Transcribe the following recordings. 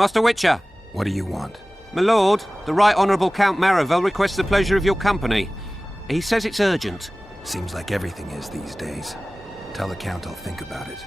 Master Witcher! What do you want? My lord, the Right Honourable Count Marivel requests the pleasure of your company. He says it's urgent. Seems like everything is these days. Tell the Count I'll think about it.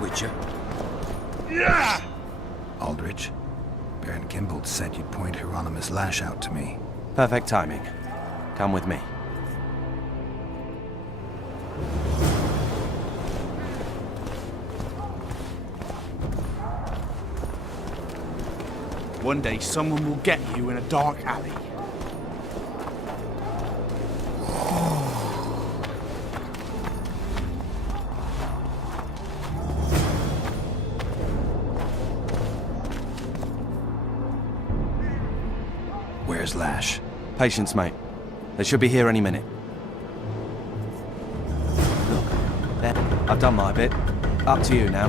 Witcher? Yeah! Aldrich, Baron Kimbold said you'd point Hieronymus Lash out to me. Perfect timing. Come with me. One day someone will get you in a dark alley. Where's Lash? Patience, mate. They should be here any minute. Look, there. I've done my bit. Up to you now.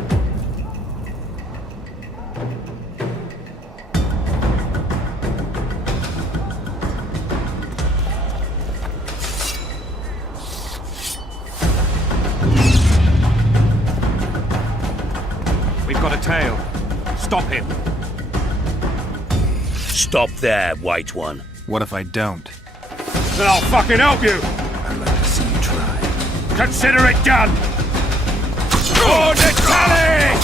We've got a tail. Stop him. Stop there, White One. What if I don't? Then I'll fucking help you! I'd like to see you try. Consider it done! For the tally!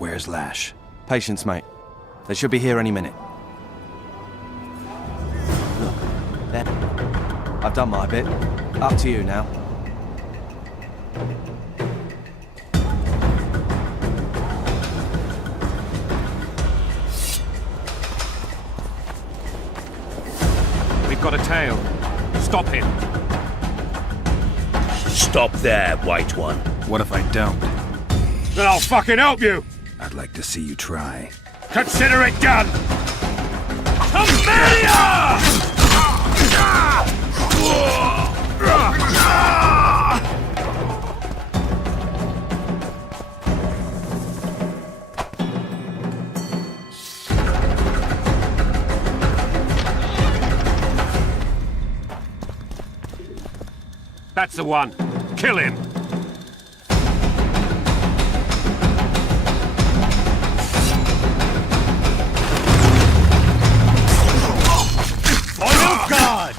Where's Lash? Patience, mate. They should be here any minute. Look, there. I've done my bit. Up to you now. We've got a tail. Stop him. Stop there, White One. What if I don't? Then I'll fucking help you! I'd like to see you try. Consider it done! Commedia! That's the one. Kill him. Final guard!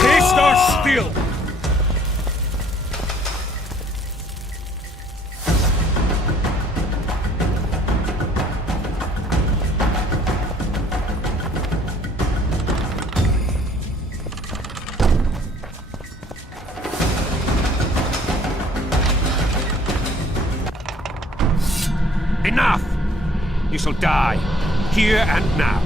Taste our steel! Enough! You shall die, here and now.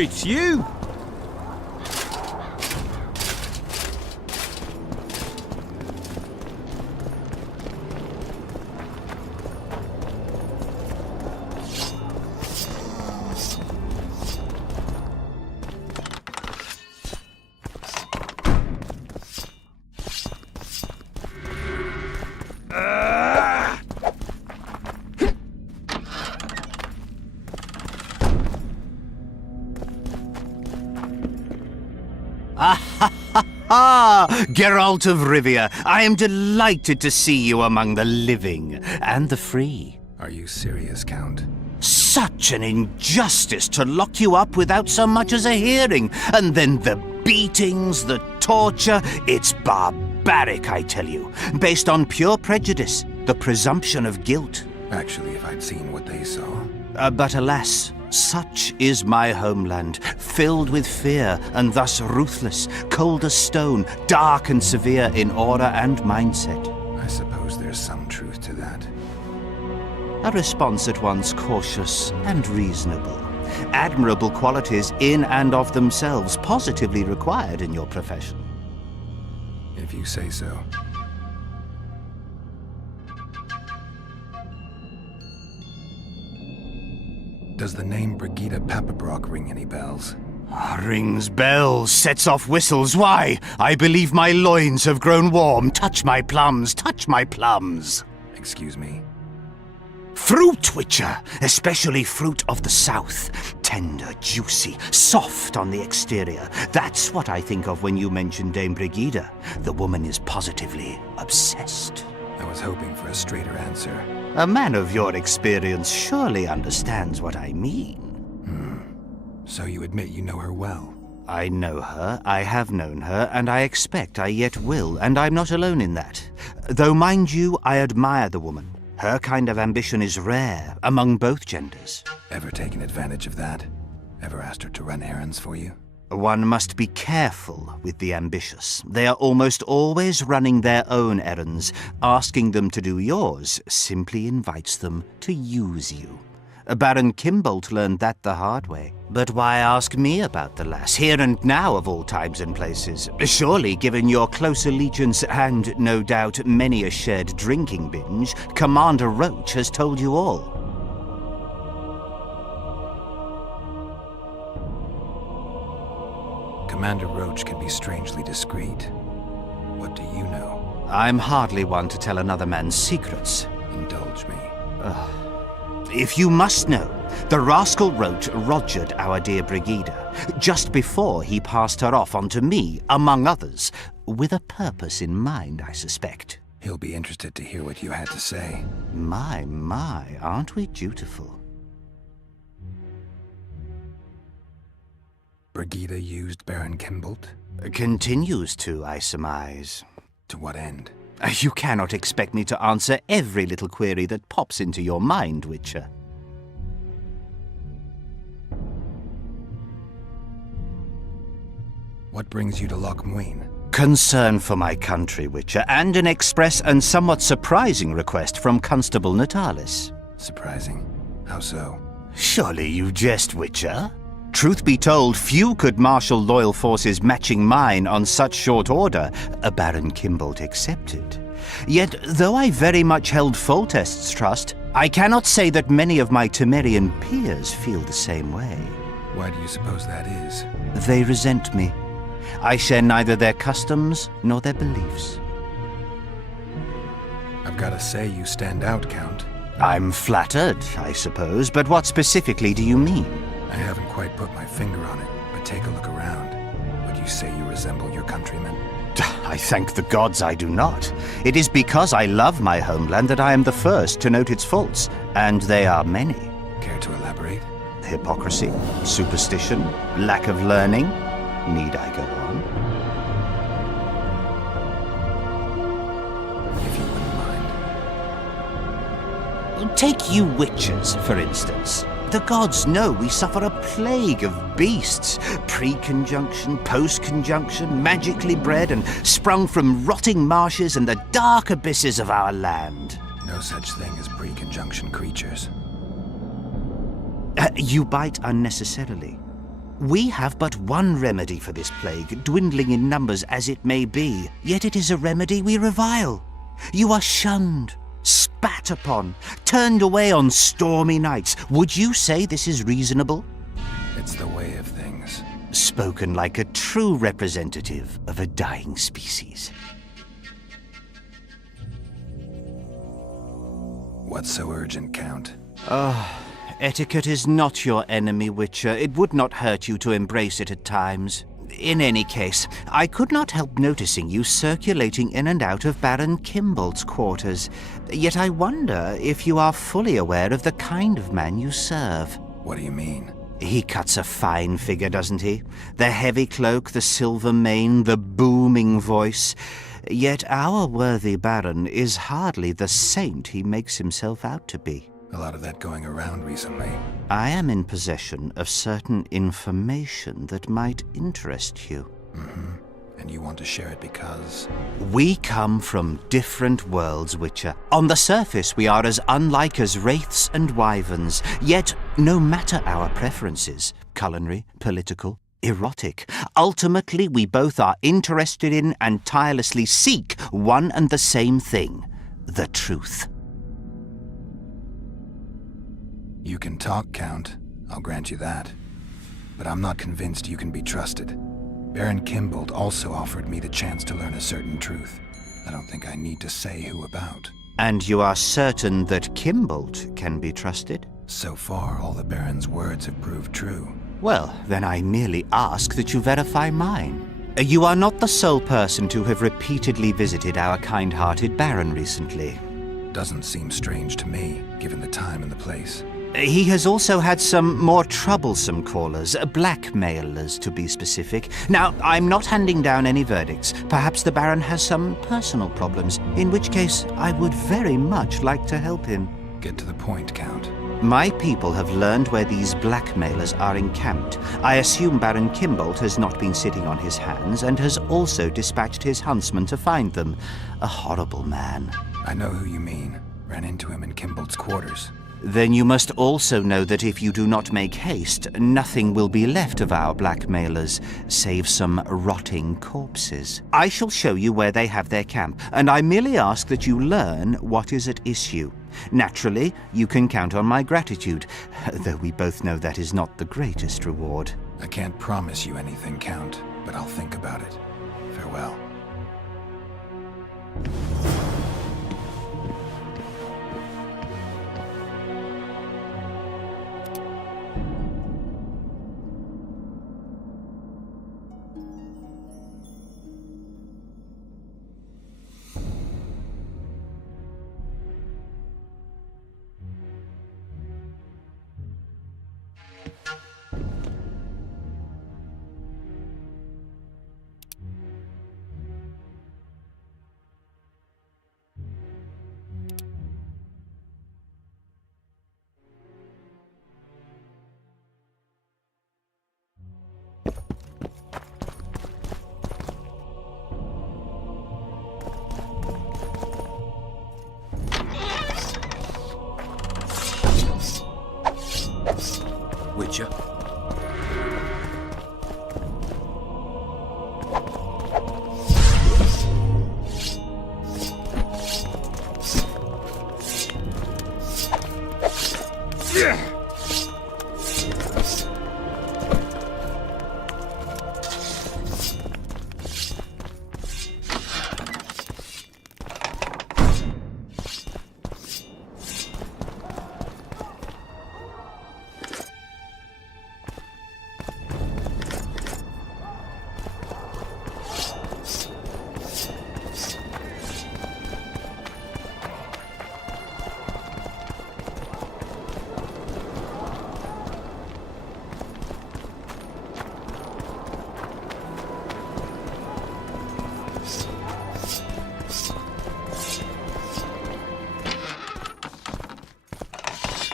It's you! Ah, Geralt of Rivia, I am delighted to see you among the living and the free. Are you serious, Count? Such an injustice to lock you up without so much as a hearing, and then the beatings, the torture. It's barbaric, I tell you, based on pure prejudice, the presumption of guilt. Actually, if I'd seen what they saw... But alas, such is my homeland, filled with fear and thus ruthless, cold as stone, dark and severe in order and mindset. I suppose there's some truth to that. A response at once cautious and reasonable. Admirable qualities in and of themselves, positively required in your profession. If you say so. Does the name Brigida Papabrock ring any bells? Rings bells, sets off whistles. Why? I believe my loins have grown warm. Touch my plums, touch my plums. Excuse me? Fruit witcher, especially fruit of the south. Tender, juicy, soft on the exterior. That's what I think of when you mention Dame Brigida. The woman is positively obsessed. I was hoping for a straighter answer. A man of your experience surely understands what I mean. So you admit you know her well? I know her, I have known her, and I expect I yet will, and I'm not alone in that. Though, mind you, I admire the woman. Her kind of ambition is rare among both genders. Ever taken advantage of that? Ever asked her to run errands for you? One must be careful with the ambitious. They are almost always running their own errands. Asking them to do yours simply invites them to use you. Baron Kimbolt learned that the hard way. But why ask me about the lass, here and now of all times and places? Surely, given your close allegiance and, no doubt, many a shared drinking binge, Commander Roach has told you all. Commander Roach can be strangely discreet. What do you know? I'm hardly one to tell another man's secrets. Indulge me. If you must know, the rascal Roach rogered our dear Brigida, just before he passed her off onto me, among others, with a purpose in mind, I suspect. He'll be interested to hear what you had to say. My, aren't we dutiful? Brigida used Baron Kimbolt? Continues to, I surmise. To what end? You cannot expect me to answer every little query that pops into your mind, Witcher. What brings you to Loch Muin? Concern for my country, Witcher, and an express and somewhat surprising request from Constable Natalis. Surprising. How so? Surely you jest, Witcher? Truth be told, few could marshal loyal forces matching mine on such short order, Baron Kimbolt excepted. Yet, though I very much held Foltest's trust, I cannot say that many of my Temerian peers feel the same way. Why do you suppose that is? They resent me. I share neither their customs nor their beliefs. I've got to say you stand out, Count. I'm flattered, I suppose, but what specifically do you mean? I haven't quite put my finger on it, but take a look around. Would you say you resemble your countrymen? I thank the gods I do not. It is because I love my homeland that I am the first to note its faults, and they are many. Care to elaborate? Hypocrisy, superstition, lack of learning. Need I go on? If you wouldn't mind. Take you witches, for instance. The gods know we suffer a plague of beasts. Pre-conjunction, post-conjunction, magically bred and sprung from rotting marshes and the dark abysses of our land. No such thing as pre-conjunction creatures. You bite unnecessarily. We have but one remedy for this plague, dwindling in numbers as it may be, yet it is a remedy we revile. You are shunned, spat upon, turned away on stormy nights. Would you say this is reasonable? It's the way of things. Spoken like a true representative of a dying species. What's so urgent, Count? Etiquette is not your enemy, Witcher. It would not hurt you to embrace it at times. In any case, I could not help noticing you circulating in and out of Baron Kimbolt's quarters. Yet I wonder if you are fully aware of the kind of man you serve. What do you mean? He cuts a fine figure, doesn't he? The heavy cloak, the silver mane, the booming voice. Yet our worthy Baron is hardly the saint he makes himself out to be. A lot of that going around recently. I am in possession of certain information that might interest you. And you want to share it because... We come from different worlds, Witcher. On the surface, we are as unlike as wraiths and wyverns. Yet, no matter our preferences, culinary, political, erotic, ultimately we both are interested in and tirelessly seek one and the same thing: the truth. You can talk, Count. I'll grant you that. But I'm not convinced you can be trusted. Baron Kimbolt also offered me the chance to learn a certain truth. I don't think I need to say who about. And you are certain that Kimbolt can be trusted? So far, all the Baron's words have proved true. Well, then I merely ask that you verify mine. You are not the sole person to have repeatedly visited our kind-hearted Baron recently. Doesn't seem strange to me, given the time and the place. He has also had some more troublesome callers, blackmailers to be specific. Now, I'm not handing down any verdicts. Perhaps the Baron has some personal problems, in which case I would very much like to help him. Get to the point, Count. My people have learned where these blackmailers are encamped. I assume Baron Kimbolt has not been sitting on his hands and has also dispatched his huntsman to find them. A horrible man. I know who you mean. Ran into him in Kimbolt's quarters. Then you must also know that if you do not make haste, nothing will be left of our blackmailers, save some rotting corpses. I shall show you where they have their camp, and I merely ask that you learn what is at issue. Naturally, you can count on my gratitude, though we both know that is not the greatest reward. I can't promise you anything, Count, but I'll think about it. Farewell. Witcher.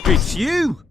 It's you!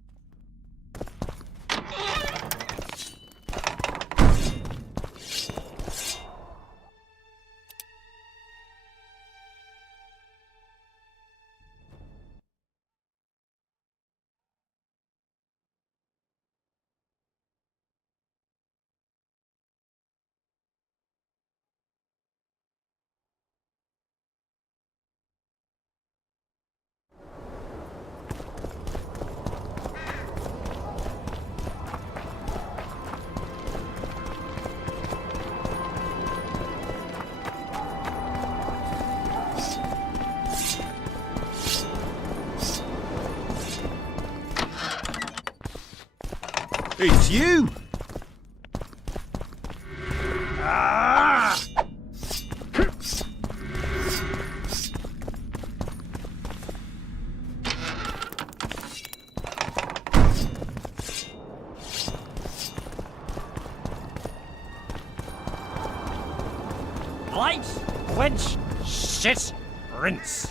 It's you! Light, quench, shit, rinse.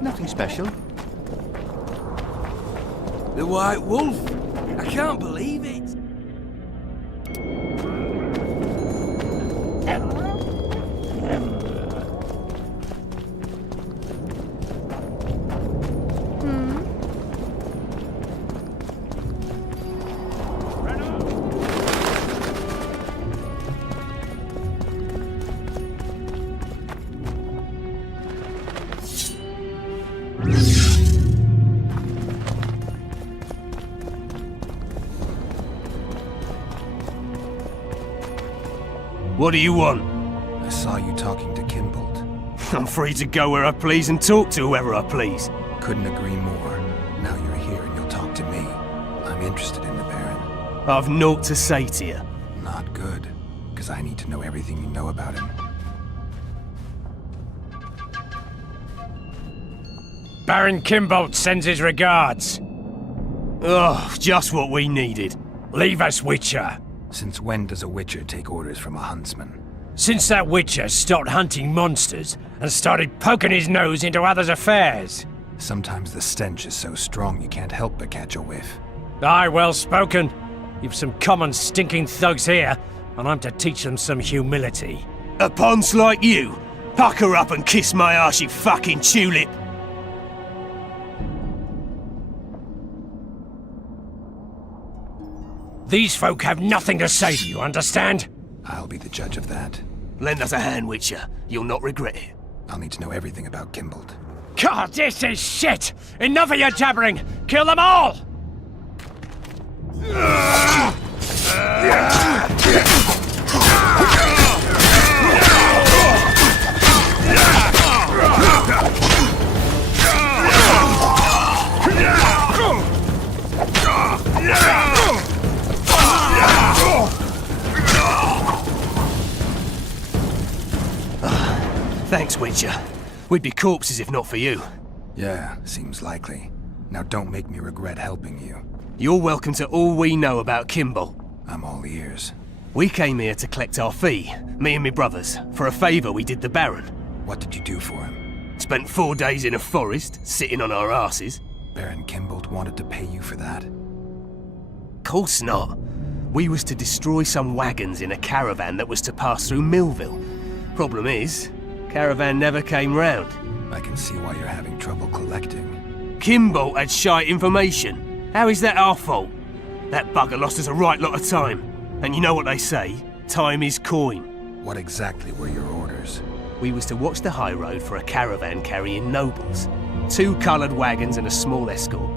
Nothing special. The White Wolf? I can't believe it. What do you want? I saw you talking to Kimbold. I'm free to go where I please and talk to whoever I please. Couldn't agree more. Now you're here and you'll talk to me. I'm interested in the Baron. I've naught to say to you. Not good, because I need to know everything you know about him. Baron Kimbold sends his regards. Oh, just what we needed. Leave us, Witcher. Since when does a Witcher take orders from a huntsman? Since that Witcher stopped hunting monsters and started poking his nose into others' affairs. Sometimes the stench is so strong you can't help but catch a whiff. Aye, well spoken. You've some common stinking thugs here, and I'm to teach them some humility. A ponce like you? Pucker up and kiss my arse, you fucking tulip! These folk have nothing to say to you, understand? I'll be the judge of that. Lend us a hand, Witcher. You'll not regret it. I'll need to know everything about Kimbold. God, this is shit! Enough of your jabbering! Kill them all! Thanks, Witcher. We'd be corpses if not for you. Yeah, seems likely. Now don't make me regret helping you. You're welcome to all we know about Kimball. I'm all ears. We came here to collect our fee, me and my brothers, for a favour we did the Baron. What did you do for him? Spent 4 days in a forest, sitting on our asses. Baron Kimbold wanted to pay you for that? Course not. We was to destroy some wagons in a caravan that was to pass through Millville. Problem is, caravan never came round. I can see why you're having trouble collecting. Kimbold had shite information. How is that our fault? That bugger lost us a right lot of time. And you know what they say, time is coin. What exactly were your orders? We was to watch the high road for a caravan carrying nobles. 2 coloured wagons and a small escort.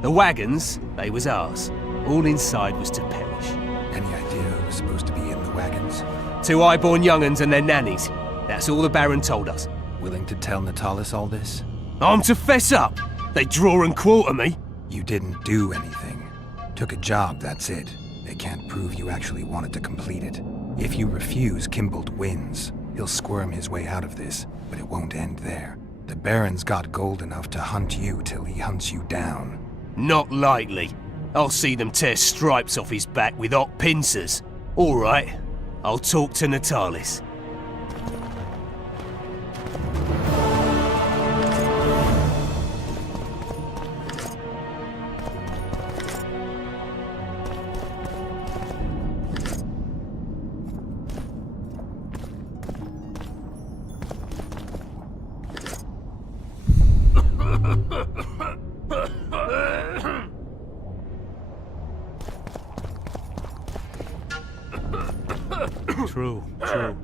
The wagons, they was ours. All inside was to perish. Any idea who was supposed to be in the wagons? 2 high-born young'uns and their nannies. That's all the Baron told us. Willing to tell Natalis all this? I'm to fess up. They draw and quarter me. You didn't do anything. Took a job, that's it. They can't prove you actually wanted to complete it. If you refuse, Kimbold wins. He'll squirm his way out of this, but it won't end there. The Baron's got gold enough to hunt you till he hunts you down. Not likely. I'll see them tear stripes off his back with hot pincers. All right, I'll talk to Natalis. True, true.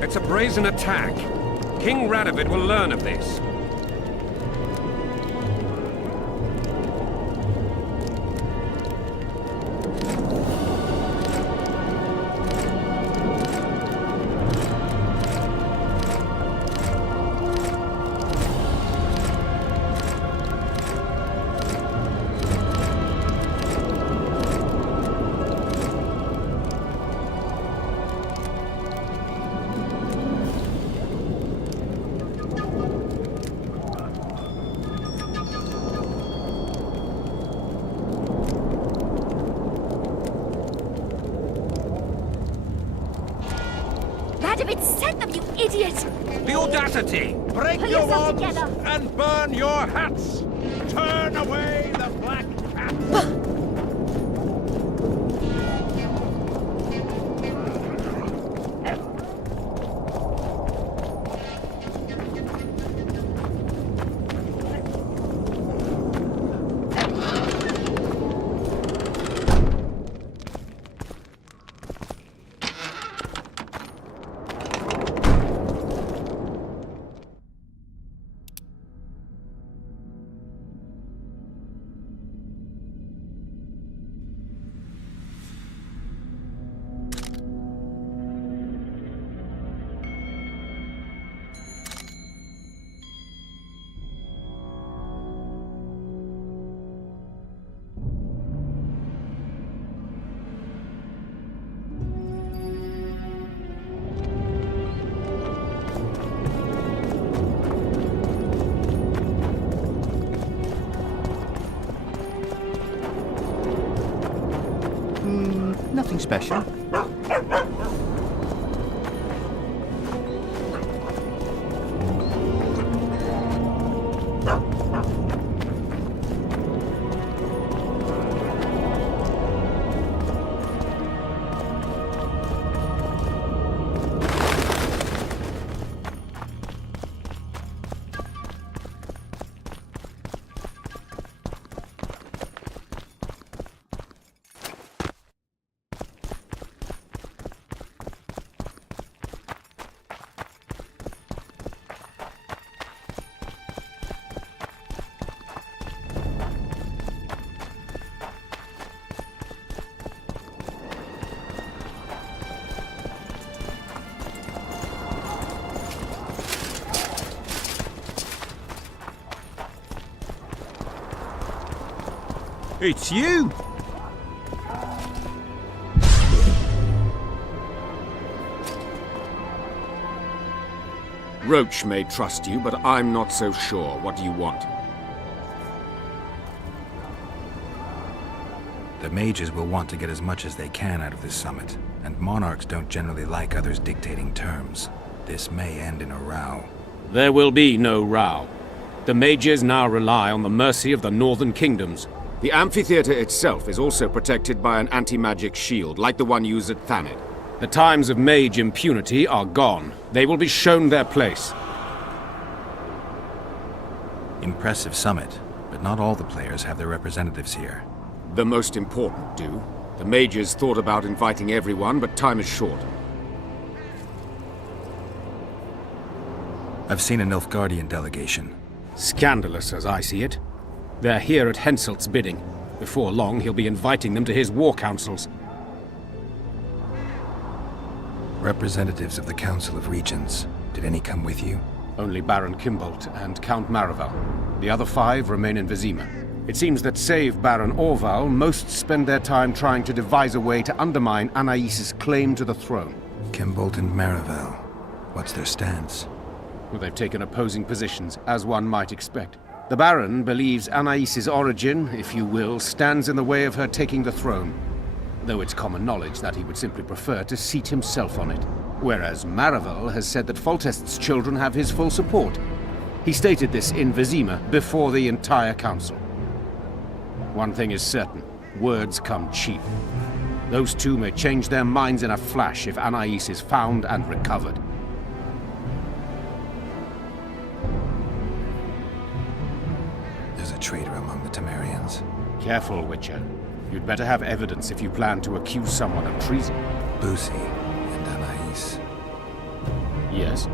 It's a brazen attack. King Radovid will learn of this. Radovid sent them, you idiot! The audacity! Break Pull your yourself wands together. and burn your hats! Turn away the black cat! Nothing special. It's you! Roach may trust you, but I'm not so sure. What do you want? The mages will want to get as much as they can out of this summit, and monarchs don't generally like others dictating terms. This may end in a row. There will be no row. The mages now rely on the mercy of the northern kingdoms. The amphitheater itself is also protected by an anti-magic shield, like the one used at Thanedd. The times of mage impunity are gone. They will be shown their place. Impressive summit, but not all the players have their representatives here. The most important do. The mages thought about inviting everyone, but time is short. I've seen a Nilfgaardian delegation. Scandalous, as I see it. They're here at Henselt's bidding. Before long, he'll be inviting them to his war councils. Representatives of the Council of Regents. Did any come with you? Only Baron Kimbolt and Count Maravel. The other 5 remain in Vizima. It seems that save Baron Orval, most spend their time trying to devise a way to undermine Anais' claim to the throne. Kimbolt and Maravel. What's their stance? Well, they've taken opposing positions, as one might expect. The Baron believes Anais' origin, if you will, stands in the way of her taking the throne, though it's common knowledge that he would simply prefer to seat himself on it. Whereas Maravel has said that Foltest's children have his full support. He stated this in Vizima before the entire council. One thing is certain, words come cheap. Those two may change their minds in a flash if Anais is found and recovered. There's a traitor among the Temerians. Careful, Witcher. You'd better have evidence if you plan to accuse someone of treason. Busi and Anais. Yes?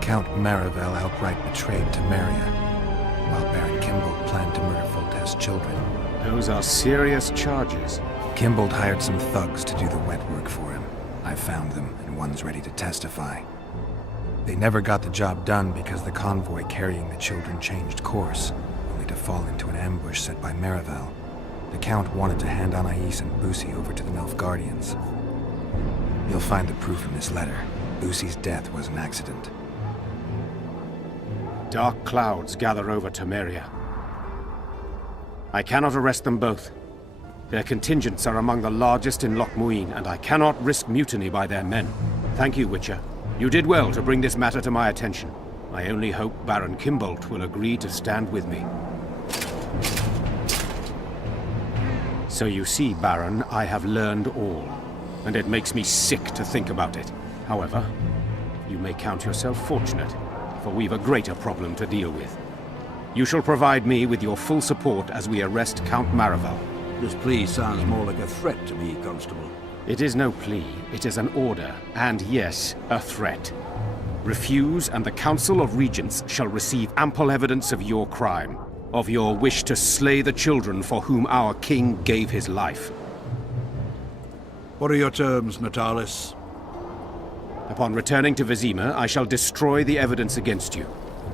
Count Maravel outright betrayed Temeria, while Baron Kimbolt planned to murder Foltest's children. Those are serious charges. Kimbolt hired some thugs to do the wet work for him. I found them, and one's ready to testify. They never got the job done because the convoy carrying the children changed course, only to fall into an ambush set by Maravel. The Count wanted to hand Anais and Busi over to the Nilfgaardians. You'll find the proof in this letter. Busi's death was an accident. Dark clouds gather over Temeria. I cannot arrest them both. Their contingents are among the largest in Loch Muin, and I cannot risk mutiny by their men. Thank you, Witcher. You did well to bring this matter to my attention. I only hope Baron Kimbolt will agree to stand with me. So you see, Baron, I have learned all, and it makes me sick to think about it. However, you may count yourself fortunate, for we've a greater problem to deal with. You shall provide me with your full support as we arrest Count Maravel. This plea sounds more like a threat to me, Constable. It is no plea, it is an order, and yes, a threat. Refuse, and the Council of Regents shall receive ample evidence of your crime, of your wish to slay the children for whom our king gave his life. What are your terms, Natalis? Upon returning to Vizima, I shall destroy the evidence against you.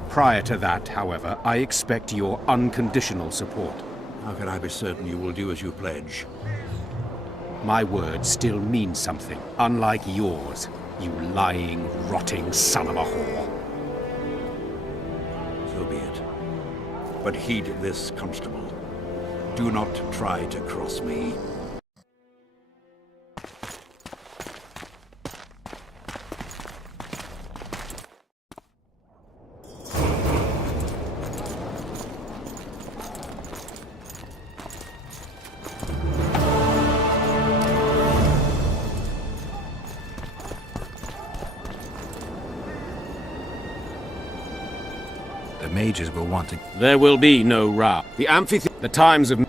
Prior to that, however, I expect your unconditional support. How can I be certain you will do as you pledge? My word still means something, unlike yours, you lying, rotting son of a whore. So be it. But heed this, Constable. Do not try to cross me. The mages will want to... There will be no row. The amphitheater... The times of...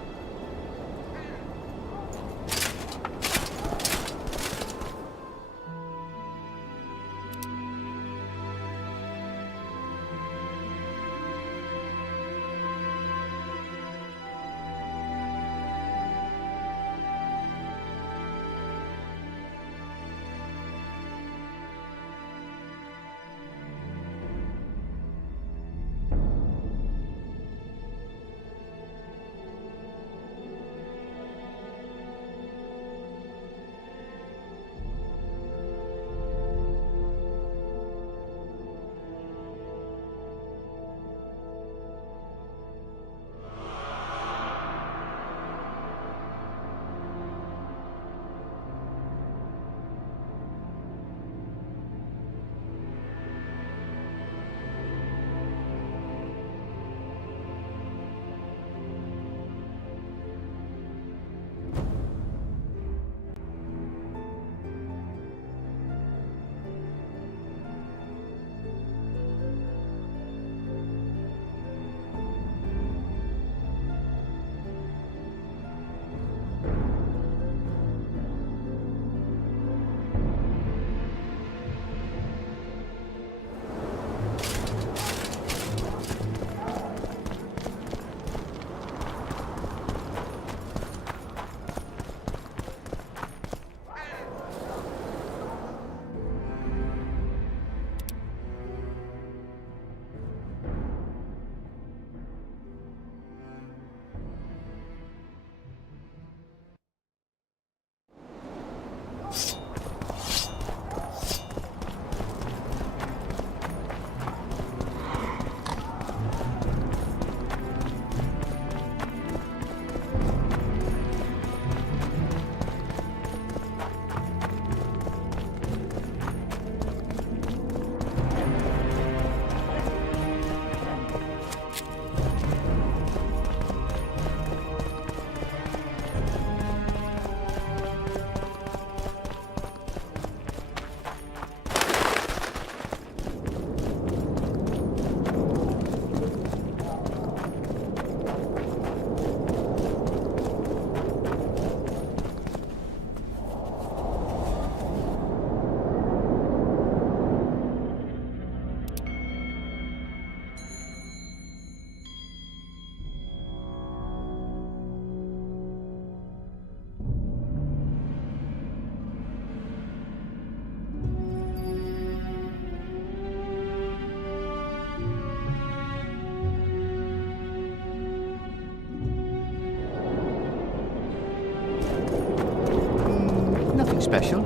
special?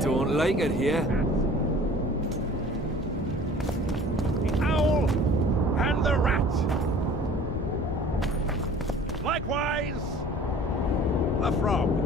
Don't like it here. The owl and the rat. Likewise, the frog.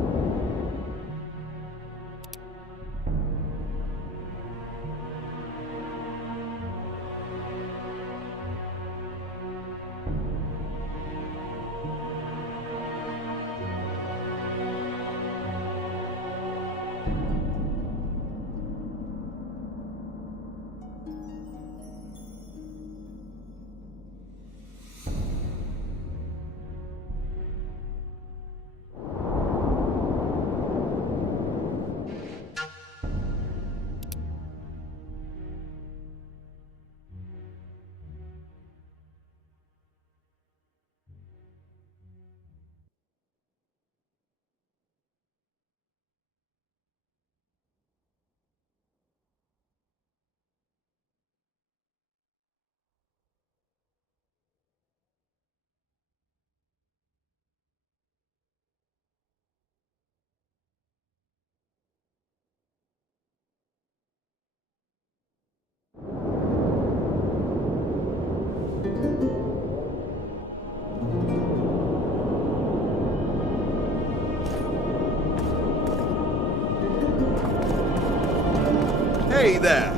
Hey there!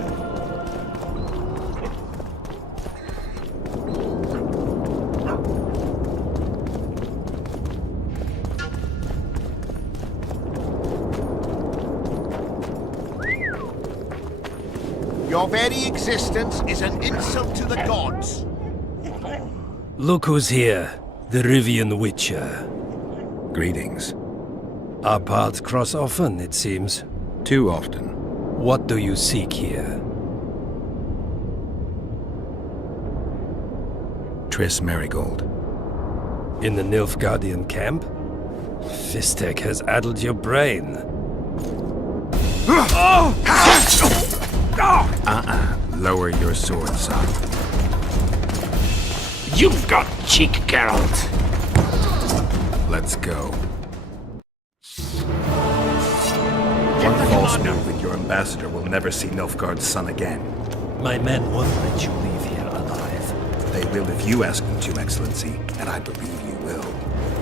Your very existence is an insult to the gods. Look who's here, the Rivian Witcher. Greetings. Our paths cross often, it seems. Too often. What do you seek here? Triss Marigold. In the Nilfgaardian camp? Fistek has addled your brain. Lower your sword, son. You've got cheek, Geralt. Let's go. One false move and your ambassador will never see Nilfgaard's son again. My men won't let you leave here alive. They will if you ask them to, Excellency, and I believe you will.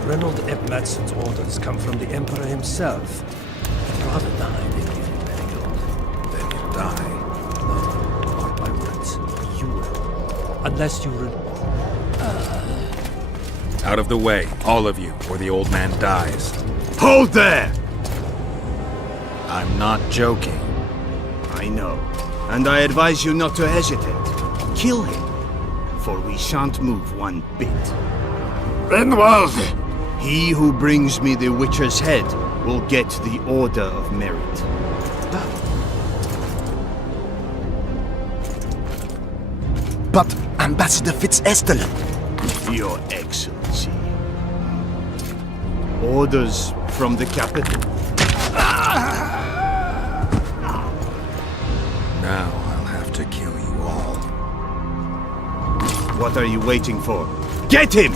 Reynold Eb Madsen's orders come from the Emperor himself. I'd rather die than give you Marigold. Then you'll die. No, mark my words. You will. Unless you Out of the way, all of you, or the old man dies. Hold there! I'm not joking. I know, and I advise you not to hesitate. Kill him, for we shan't move one bit. Renwald! He who brings me the Witcher's head will get the Order of Merit. But Ambassador Fitzestelle... Your Excellency. Orders from the capital. Now I'll have to kill you all. What are you waiting for? Get him!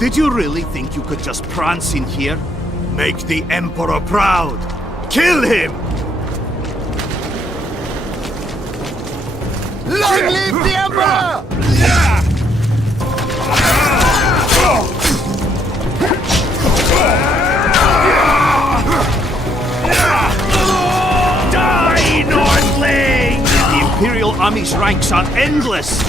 Did you really think you could just prance in here? Make the Emperor proud! Kill him! Long live the Emperor! Die, Northling! The Imperial Army's ranks are endless!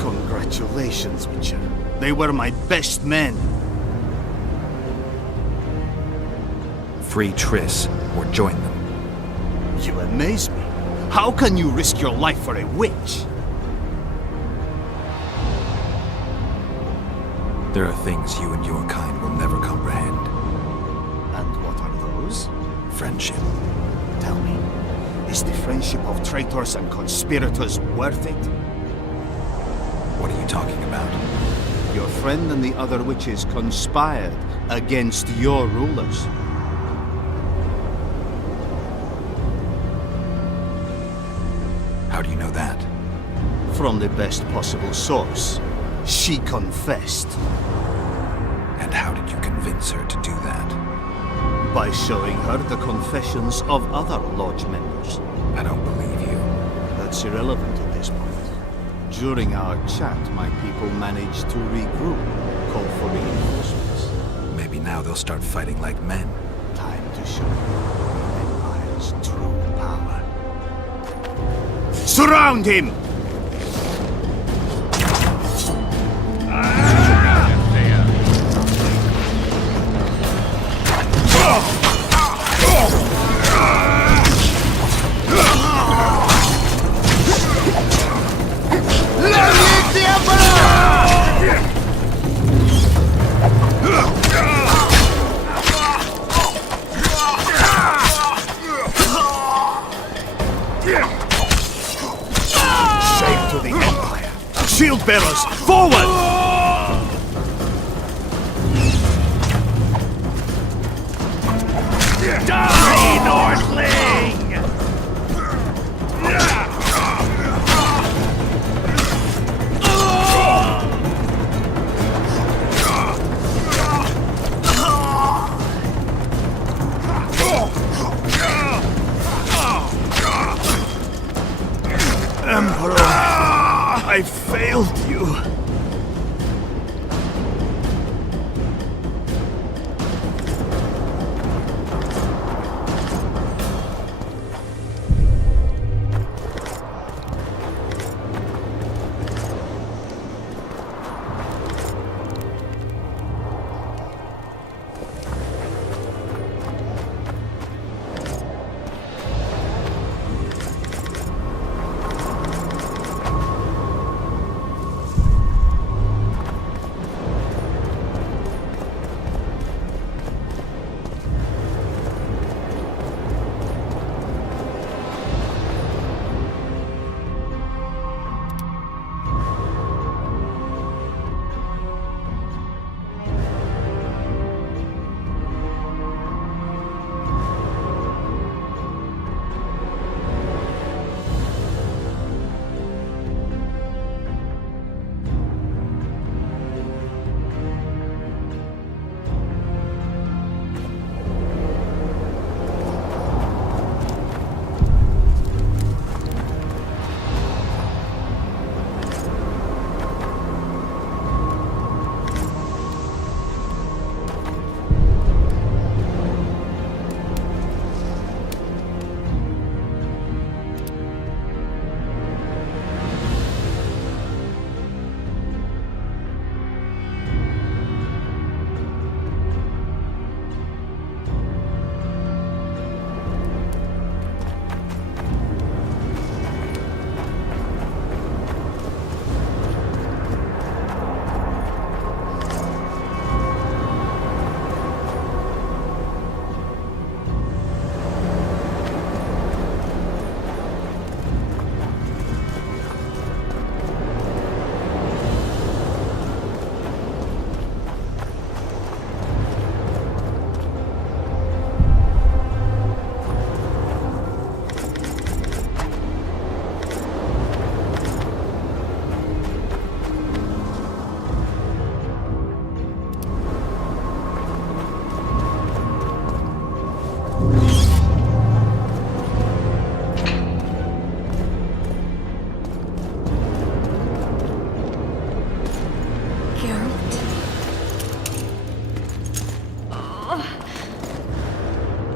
Congratulations, Witcher. They were my best men. Free Triss, or join them. You amaze me. How can you risk your life for a witch? There are things you and your kind will never comprehend. And what are those? Friendship. Tell me, is the friendship of traitors and conspirators worth it? What are you talking about? Your friend and the other witches conspired against your rulers. How do you know that? From the best possible source. She confessed. And how did you convince her to do that? By showing her the confessions of other lodge members. I don't believe you. That's irrelevant at this point. During our chat, my people managed to regroup, call for reinforcements. Maybe now they'll start fighting like men. Time to show the Empire's true power. Surround him! Shame to the Empire! Shield bearers, forward! Die, Northling! Emperor, I failed you.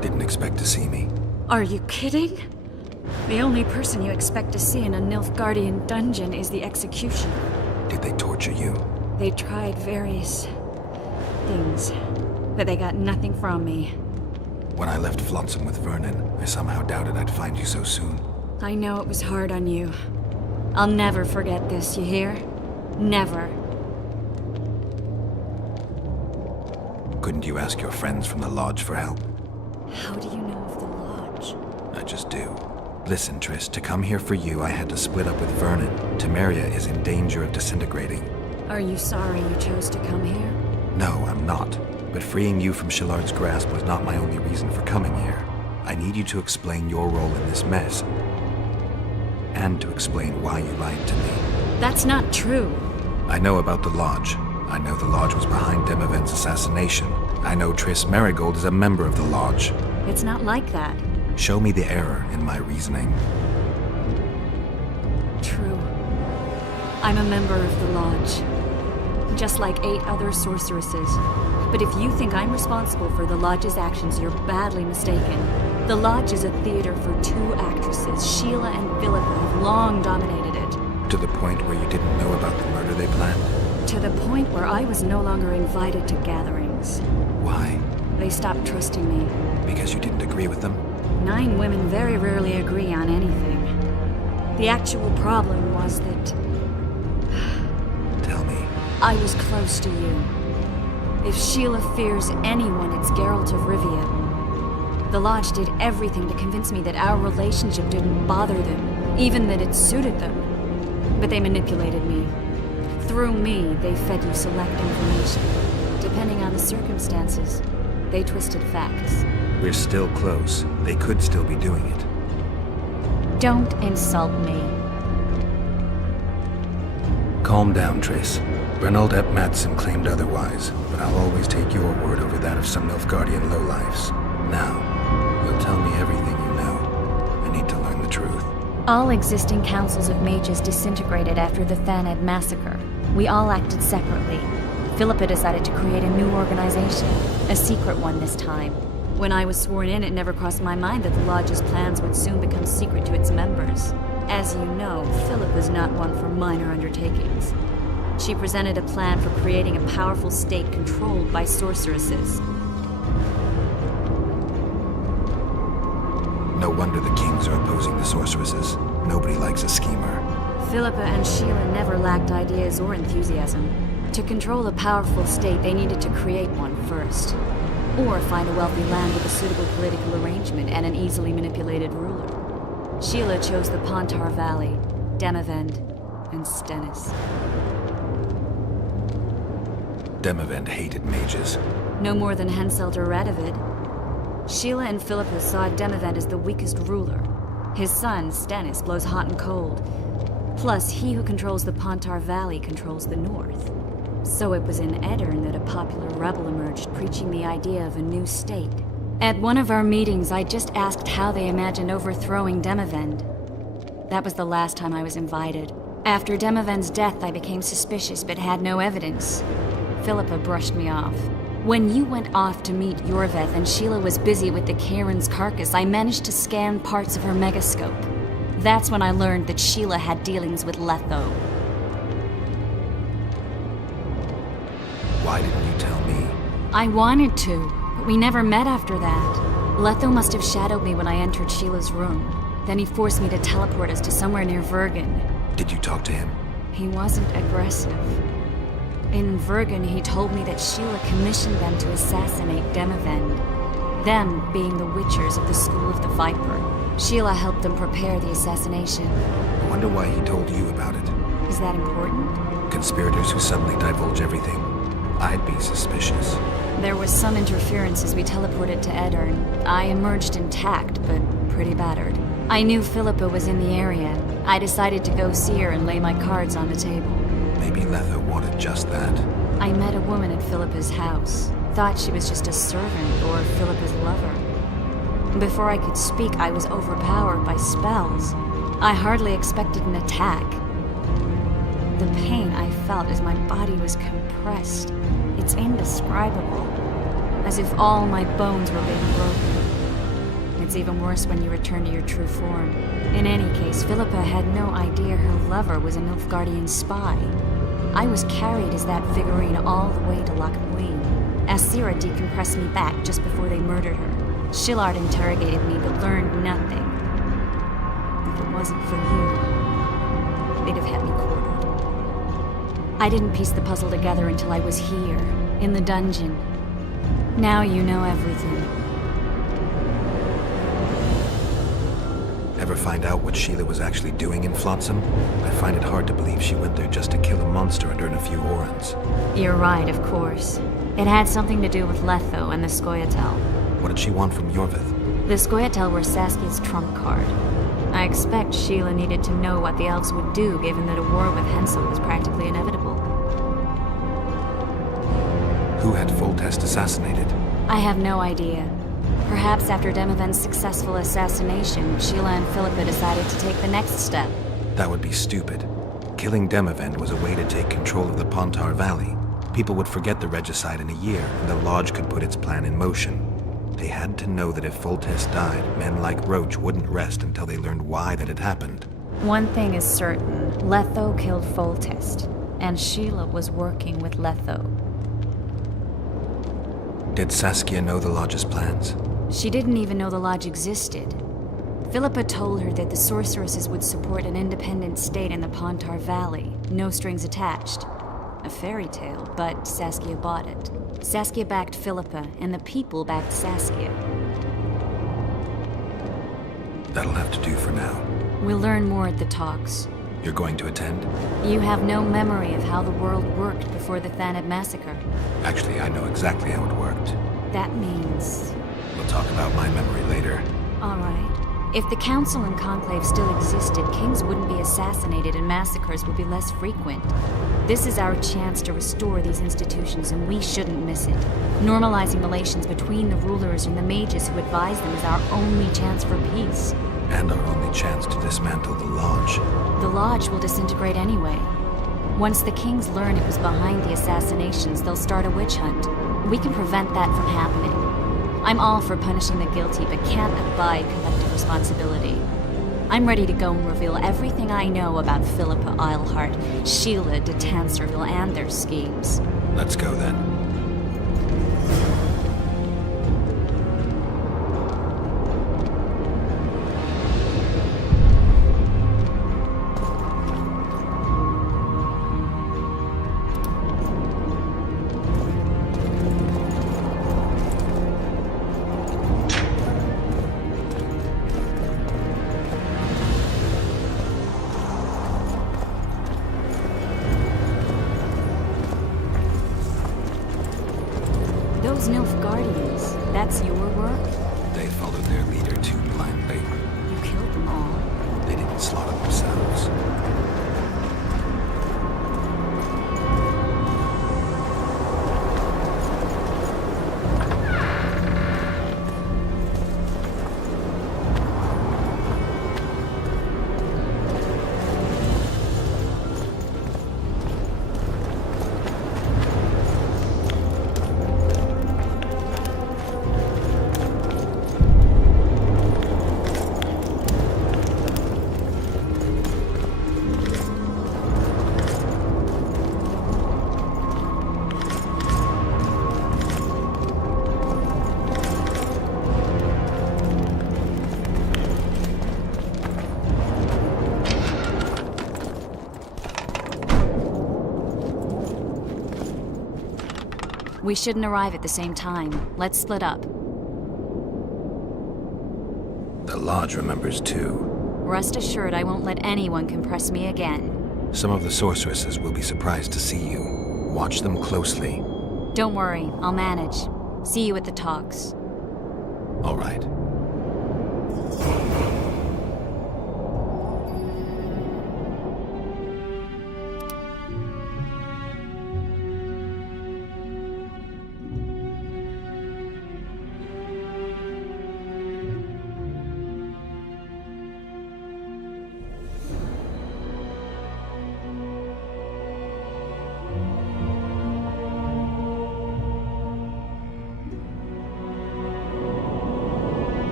Didn't expect to see me. Are you kidding? The only person you expect to see in a Nilfgaardian dungeon is the executioner. Did they torture you? They tried various things, but they got nothing from me. When I left Flotsam with Vernon, I somehow doubted I'd find you so soon. I know it was hard on you. I'll never forget this, you hear? Never. Couldn't you ask your friends from the Lodge for help? How do you know of the Lodge? I just do. Listen, Triss, to come here for you, I had to split up with Vernon. Temeria is in danger of disintegrating. Are you sorry you chose to come here? No, I'm not. But freeing you from Shillard's grasp was not my only reason for coming here. I need you to explain your role in this mess. And to explain why you lied to me. That's not true. I know about the Lodge. I know the Lodge was behind Demavend's assassination. I know Triss Merigold is a member of the Lodge. It's not like that. Show me the error in my reasoning. True. I'm a member of the Lodge. Just like 8 other sorceresses. But if you think I'm responsible for the Lodge's actions, you're badly mistaken. The Lodge is a theater for 2 actresses. Sheila and Philippa have long dominated it. To the point where you didn't know about the murder they planned? To the point where I was no longer invited to gatherings. Why? They stopped trusting me. Because you didn't agree with them? 9 women very rarely agree on anything. The actual problem was that... Tell me. I was close to you. If Sheila fears anyone, it's Geralt of Rivia. The Lodge did everything to convince me that our relationship didn't bother them, even that it suited them. But they manipulated me. Through me, they fed you select information. Depending on the circumstances, they twisted facts. We're still close. They could still be doing it. Don't insult me. Calm down, Triss. Reynold Ep Madsen claimed otherwise, but I'll always take your word over that of some Nilfgaardian lowlifes. Now, you'll tell me everything you know. I need to learn the truth. All existing councils of mages disintegrated after the Thaned massacre. We all acted separately. Philippa decided to create a new organization, a secret one this time. When I was sworn in, it never crossed my mind that the Lodge's plans would soon become secret to its members. As you know, Philippa's not one for minor undertakings. She presented a plan for creating a powerful state controlled by sorceresses. No wonder the kings are opposing the sorceresses. Nobody likes a schemer. Philippa and Sheila never lacked ideas or enthusiasm. To control a powerful state, they needed to create one first. Or find a wealthy land with a suitable political arrangement and an easily manipulated ruler. Sheila chose the Pontar Valley, Demavend, and Stennis. Demavend hated mages. No more than Henselt or Radovid. Sheila and Philippa saw Demavend as the weakest ruler. His son, Stennis, blows hot and cold. Plus, he who controls the Pontar Valley controls the north. So it was in Edirn that a popular rebel emerged, preaching the idea of a new state. At one of our meetings, I just asked how they imagined overthrowing Demavend. That was the last time I was invited. After Demavend's death, I became suspicious but had no evidence. Philippa brushed me off. When you went off to meet Yorveth and Sheila was busy with the Karen's carcass, I managed to scan parts of her megascope. That's when I learned that Sheila had dealings with Letho. Why didn't you tell me? I wanted to, but we never met after that. Letho must have shadowed me when I entered Sheila's room. Then he forced me to teleport us to somewhere near Vergen. Did you talk to him? He wasn't aggressive. In Vergen, he told me that Sheila commissioned them to assassinate Demavend. Them being the Witchers of the School of the Viper. Sheila helped them prepare the assassination. I wonder why he told you about it. Is that important? Conspirators who suddenly divulge everything. I'd be suspicious. There was some interference as we teleported to Edirn. I emerged intact, but pretty battered. I knew Philippa was in the area. I decided to go see her and lay my cards on the table. Maybe Letho wanted just that. I met a woman at Philippa's house. Thought she was just a servant or Philippa's lover. Before I could speak, I was overpowered by spells. I hardly expected an attack. The pain I felt as my body was compressed. It's indescribable. as if all my bones were being broken. It's even worse when you return to your true form. In any case, Philippa had no idea her lover was a Nilfgaardian spy. I was carried as that figurine all the way to Loch Muin. Asira decompressed me back just before they murdered her. Shillard interrogated me but learned nothing. If it wasn't for you, they'd have had me quartered. I didn't piece the puzzle together until I was here, in the dungeon. Now you know everything. Ever find out what Sheila was actually doing in Flotsam? I find it hard to believe she went there just to kill a monster and earn a few orans. You're right, of course. It had something to do with Letho and the Scoia'tael. What did she want from Yorvith? The Scoia'tael were Saskia's trump card. I expect Sheila needed to know what the elves would do, given that a war with Hensel was practically inevitable. Who had Foltest assassinated? I have no idea. Perhaps after Demavend's successful assassination, Sheila and Philippa decided to take the next step. That would be stupid. Killing Demavend was a way to take control of the Pontar Valley. People would forget the regicide in a year, and the Lodge could put its plan in motion. They had to know that if Foltest died, men like Roach wouldn't rest until they learned why that had happened. One thing is certain. Letho killed Foltest, and Sheila was working with Letho. Did Saskia know the Lodge's plans? She didn't even know the Lodge existed. Philippa told her that the sorceresses would support an independent state in the Pontar Valley, no strings attached. A fairy tale, but Saskia bought it. Saskia backed Philippa, and the people backed Saskia. That'll have to do for now. We'll learn more at the talks. You're going to attend? You have no memory of how the world worked before the Thanad massacre. Actually, I know exactly how it worked. That means... We'll talk about my memory later. All right. If the Council and Conclave still existed, kings wouldn't be assassinated and massacres would be less frequent. This is our chance to restore these institutions, and we shouldn't miss it. Normalizing relations between the rulers and the mages who advise them is our only chance for peace. And our only chance to dismantle the Lodge. The Lodge will disintegrate anyway. Once the kings learn it was behind the assassinations, they'll start a witch hunt. We can prevent that from happening. I'm all for punishing the guilty, but can't abide collective responsibility. I'm ready to go and reveal everything I know about Philippa Eilhart, Sheila de Tanserville, and their schemes. Let's go then. Those Nilfgaardians, that's your work? They followed their leader too blindly. You killed them all. They didn't slaughter themselves. We shouldn't arrive at the same time. Let's split up. The Lodge remembers too. Rest assured I won't let anyone compress me again. Some of the sorceresses will be surprised to see you. Watch them closely. Don't worry, I'll manage. See you at the talks. All right.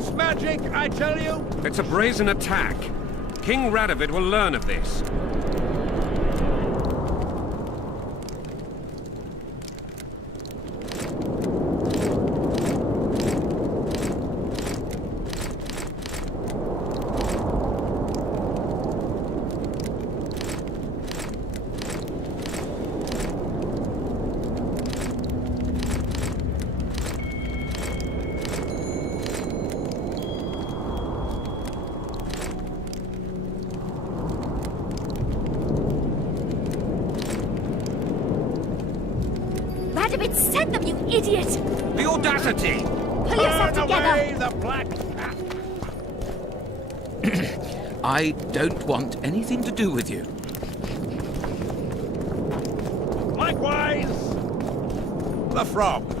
It's magic, I tell you! It's a brazen attack. King Radovid will learn of this. Radovid sent them, you idiot! The audacity! Pull yourself together! The black cat! I don't want anything to do with you. Likewise, the frog.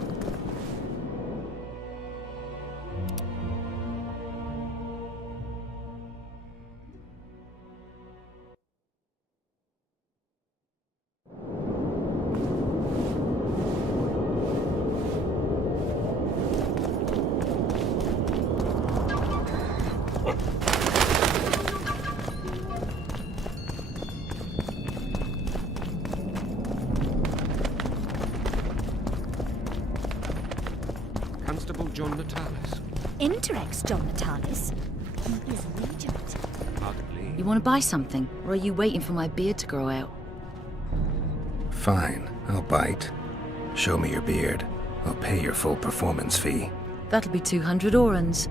Constable John Natalis. Interrex John Natalis. He is regent. Hardly. You want to buy something? Or are you waiting for my beard to grow out? Fine, I'll bite. Show me your beard. I'll pay your full performance fee. That'll be 200 orans.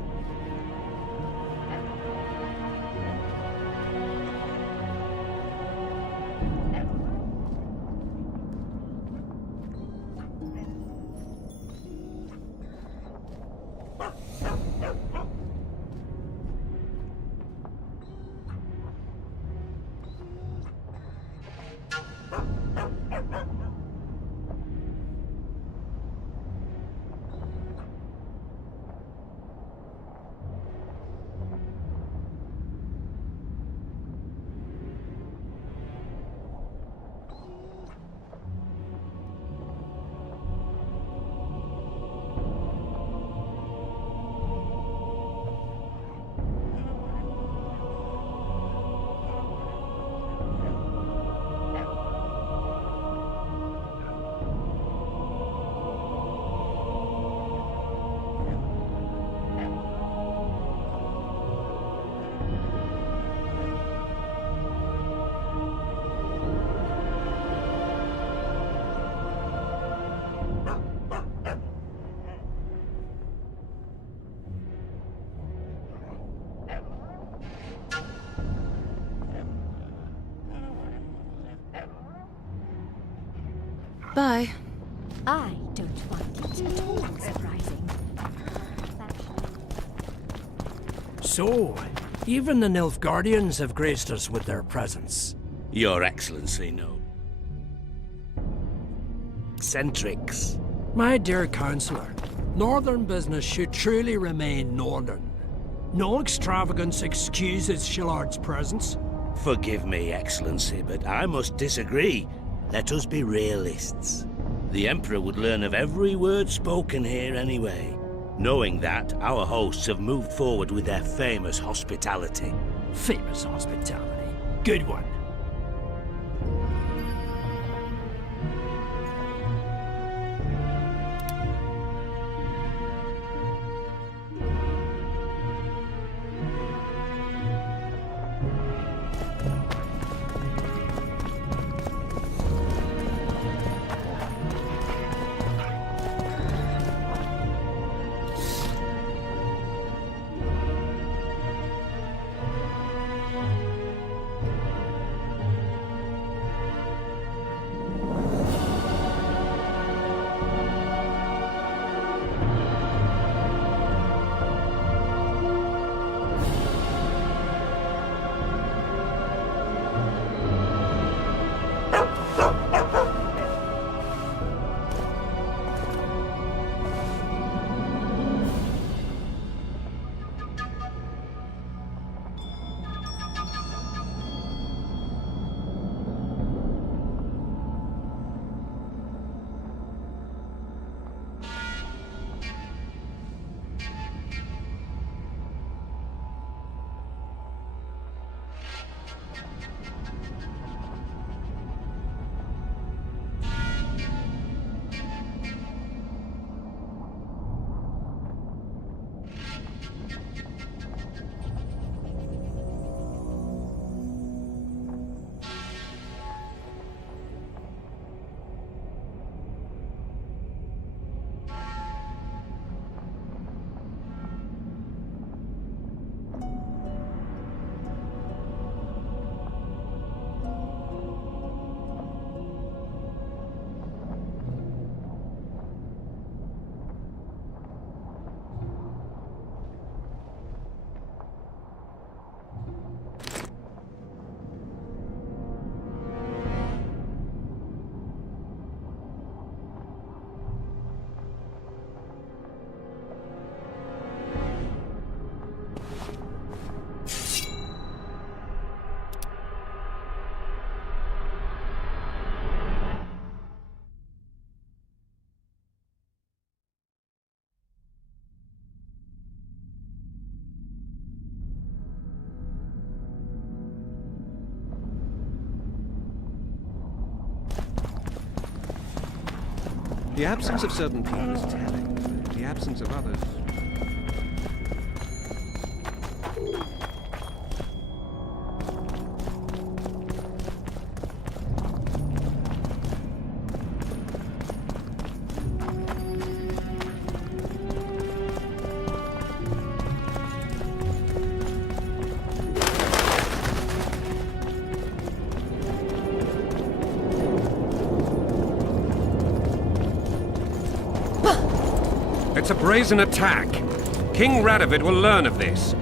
Bye. I don't find it at all surprising. So, even the Nilfgaardians have graced us with their presence. Your Excellency, no. Eccentrics. My dear Councillor, Northern business should truly remain Northern. No extravagance excuses Shillard's presence. Forgive me, Excellency, but I must disagree. Let us be realists. The Emperor would learn of every word spoken here anyway, knowing that our hosts have moved forward with their famous hospitality. Famous hospitality. Good one. The absence of certain people is telling. The absence of others... It's a brazen attack. King Radovid will learn of this.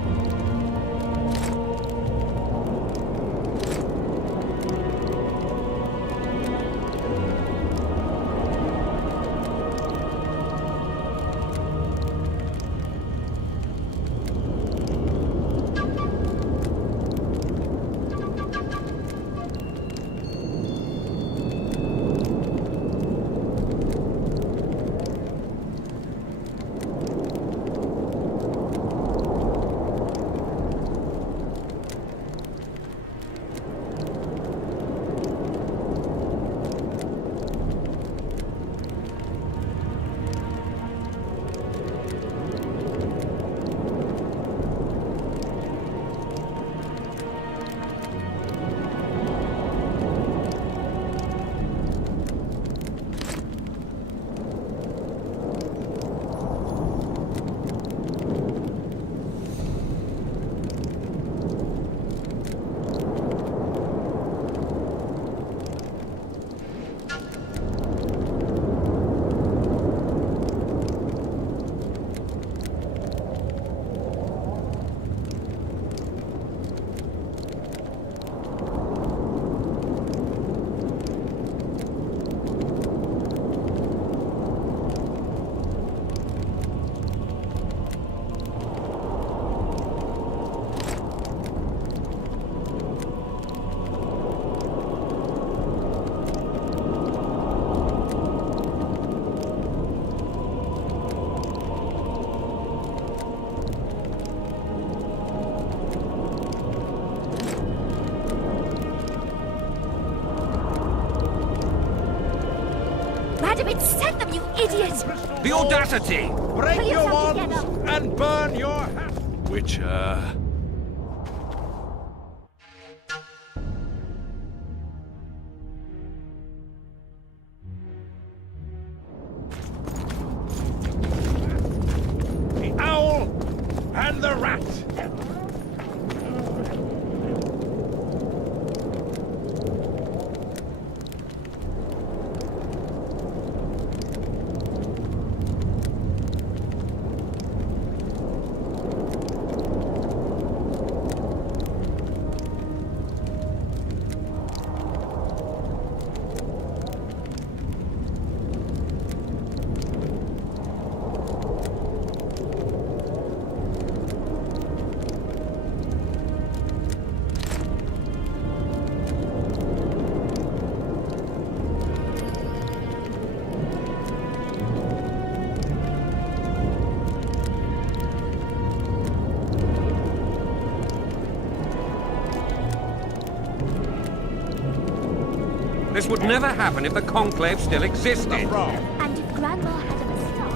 Radovid, send them, you idiot! The audacity! Break your wands and burn your hat! Witcher... The owl and the rat! This would never happen if the Conclave still existed. And if Grandma had a star...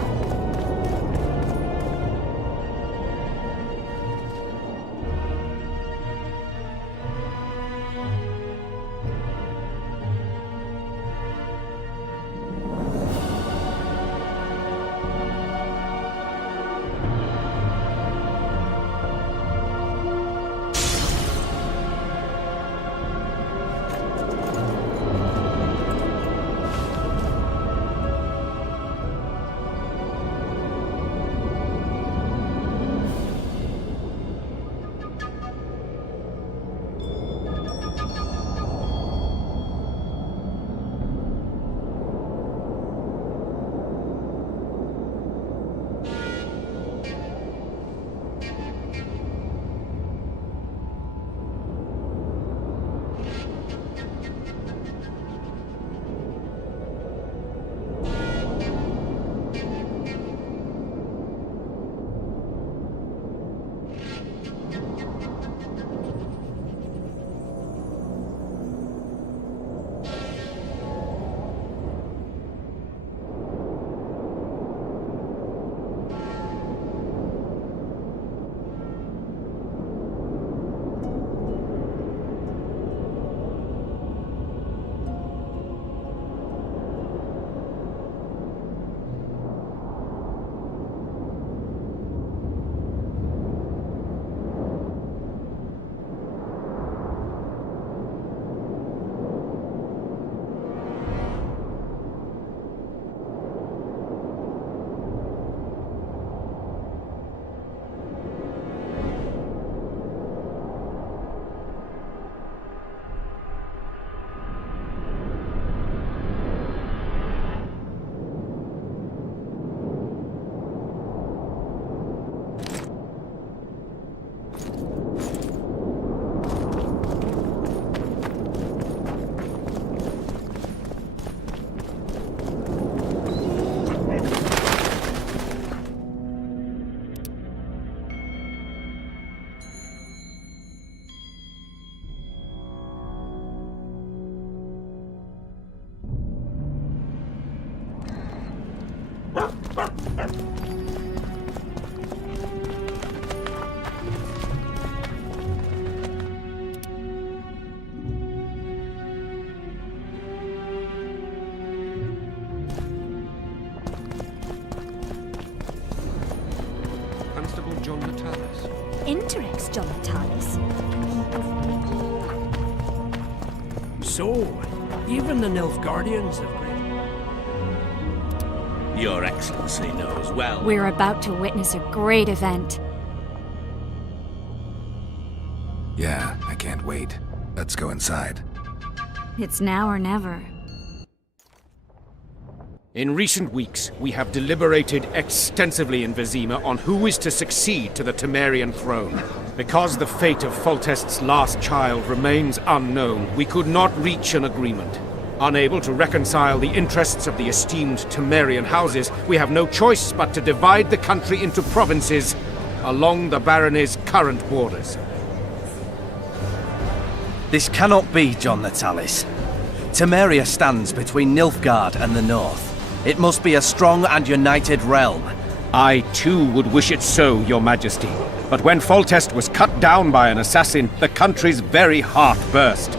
Constable John Natalis. Interex, John Natalis. So, even the Nilfgaardians have great. Your Excellency knows well. We're about to witness a great event. Yeah, I can't wait. Let's go inside. It's now or never. In recent weeks, we have deliberated extensively in Vizima on who is to succeed to the Temerian throne. Because the fate of Foltest's last child remains unknown, we could not reach an agreement. Unable to reconcile the interests of the esteemed Temerian houses, we have no choice but to divide the country into provinces along the barony's current borders. This cannot be, John Natalis. Temeria stands between Nilfgaard and the north. It must be a strong and united realm. I too would wish it so, Your Majesty. But when Foltest was cut down by an assassin, the country's very heart burst.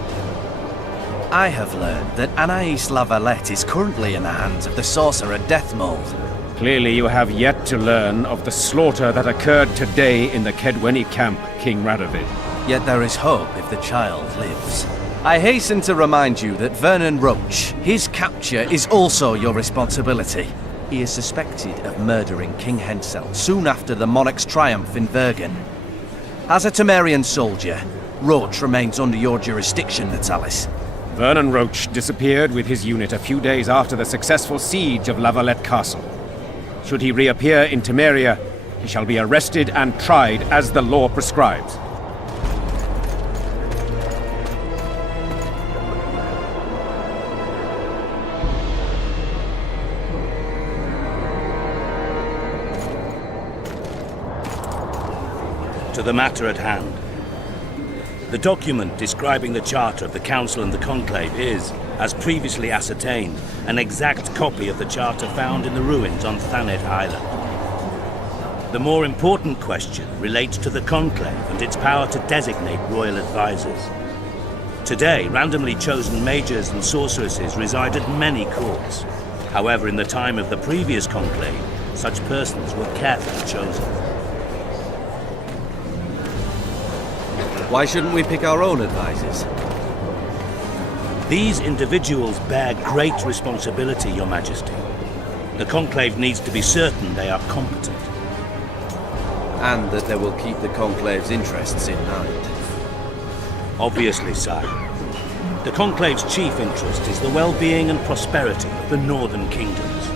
I have learned that Anais La Valette is currently in the hands of the sorcerer Deathmold. Clearly you have yet to learn of the slaughter that occurred today in the Kedweni camp, King Radovid. Yet there is hope if the child lives. I hasten to remind you that Vernon Roach, his capture is also your responsibility. He is suspected of murdering King Hensel soon after the monarch's triumph in Vergen. As a Temerian soldier, Roach remains under your jurisdiction, Natalis. Vernon Roach disappeared with his unit a few days after the successful siege of La Valette Castle. Should he reappear in Temeria, he shall be arrested and tried as the law prescribes. To the matter at hand. The document describing the charter of the Council and the Conclave is, as previously ascertained, an exact copy of the charter found in the ruins on Thanet Island. The more important question relates to the Conclave and its power to designate royal advisors. Today, randomly chosen mages and sorceresses reside at many courts. However, in the time of the previous Conclave, such persons were carefully chosen. Why shouldn't we pick our own advisors? These individuals bear great responsibility, Your Majesty. The Conclave needs to be certain they are competent. And that they will keep the Conclave's interests in mind. Obviously, sire. The Conclave's chief interest is the well-being and prosperity of the northern kingdoms.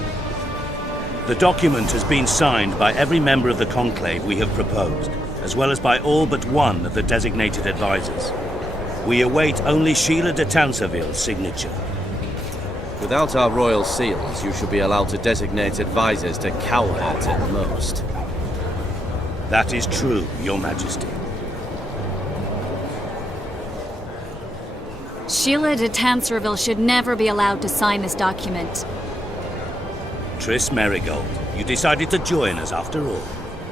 The document has been signed by every member of the Conclave we have proposed, as well as by all but one of the designated advisors. We await only Sheila de Tanserville's signature. Without our royal seals, you should be allowed to designate advisors to cowherds at most. That is true, Your Majesty. Sheila de Tanserville should never be allowed to sign this document. Triss Merigold, you decided to join us after all.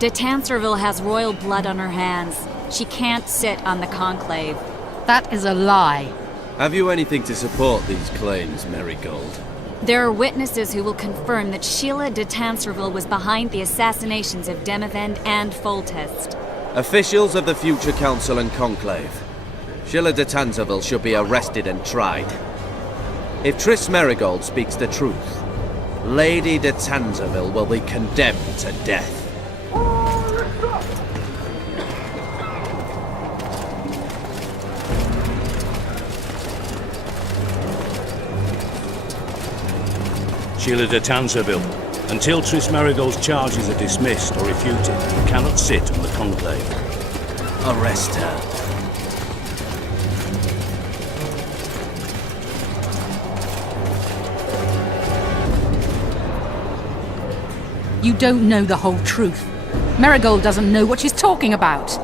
De Tanserville has royal blood on her hands. She can't sit on the Conclave. That is a lie. Have you anything to support these claims, Merigold? There are witnesses who will confirm that Sheila de Tanserville was behind the assassinations of Demavend and Foltest. Officials of the future Council and Conclave. Sheila de Tanserville should be arrested and tried. If Triss Merigold speaks the truth, Lady de Tanserville will be condemned to death. Sheila de Tanserville, until Triss Merigold's charges are dismissed or refuted, you cannot sit on the Conclave. Arrest her. You don't know the whole truth. Merigold doesn't know what she's talking about.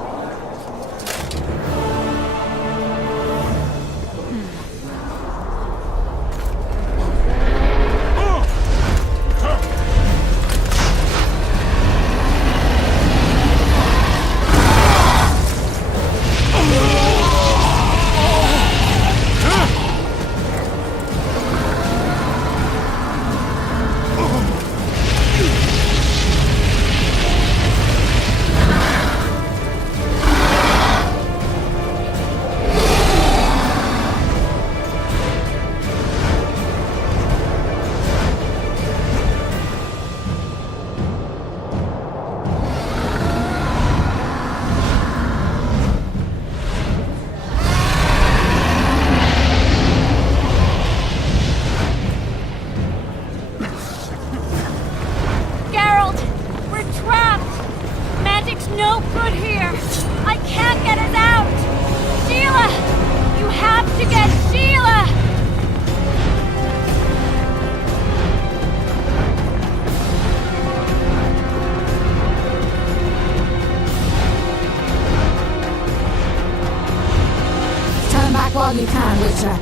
back while you can, Witcher.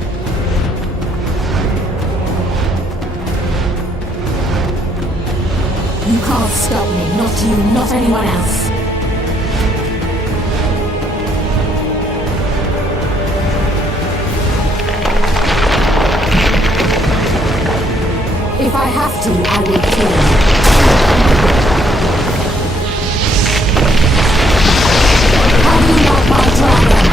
You can't stop me, not you, not anyone else. If I have to, I will kill you. Have you not my dragon?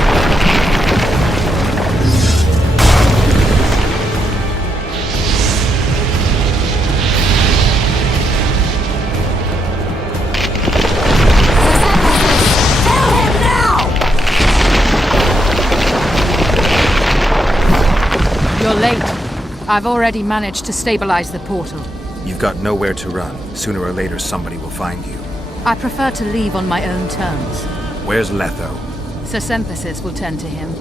Tell him now! You're late. I've already managed to stabilize the portal. You've got nowhere to run. Sooner or later, somebody will find you. I prefer to leave on my own terms. Where's Letho? Sir Synthesis will tend to him,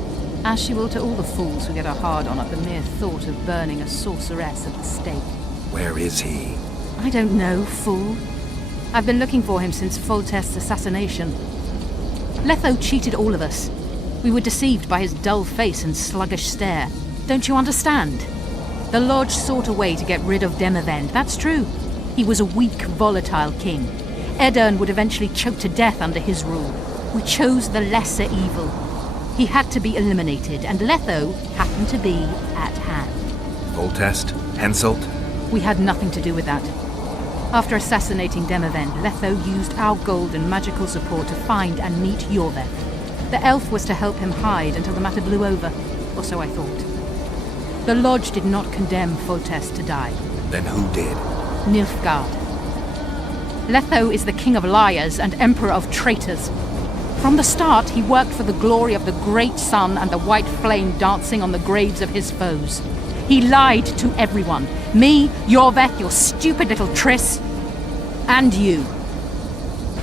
as she will to all the fools who get a hard-on at the mere thought of burning a sorceress at the stake. Where is he? I don't know, fool. I've been looking for him since Foltest's assassination. Letho cheated all of us. We were deceived by his dull face and sluggish stare. Don't you understand? The Lodge sought a way to get rid of Demavend, that's true. He was a weak, volatile king. Edirn would eventually choke to death under his rule. We chose the lesser evil. He had to be eliminated, and Letho happened to be at hand. Foltest? Henselt? We had nothing to do with that. After assassinating Demavend, Letho used our gold and magical support to find and meet Yorveth. The elf was to help him hide until the matter blew over, or so I thought. The Lodge did not condemn Foltest to die. Then who did? Nilfgaard. Letho is the king of liars and emperor of traitors. From the start, he worked for the glory of the great sun and the white flame dancing on the graves of his foes. He lied to everyone. Me, Yorveth, your stupid little Triss, and you.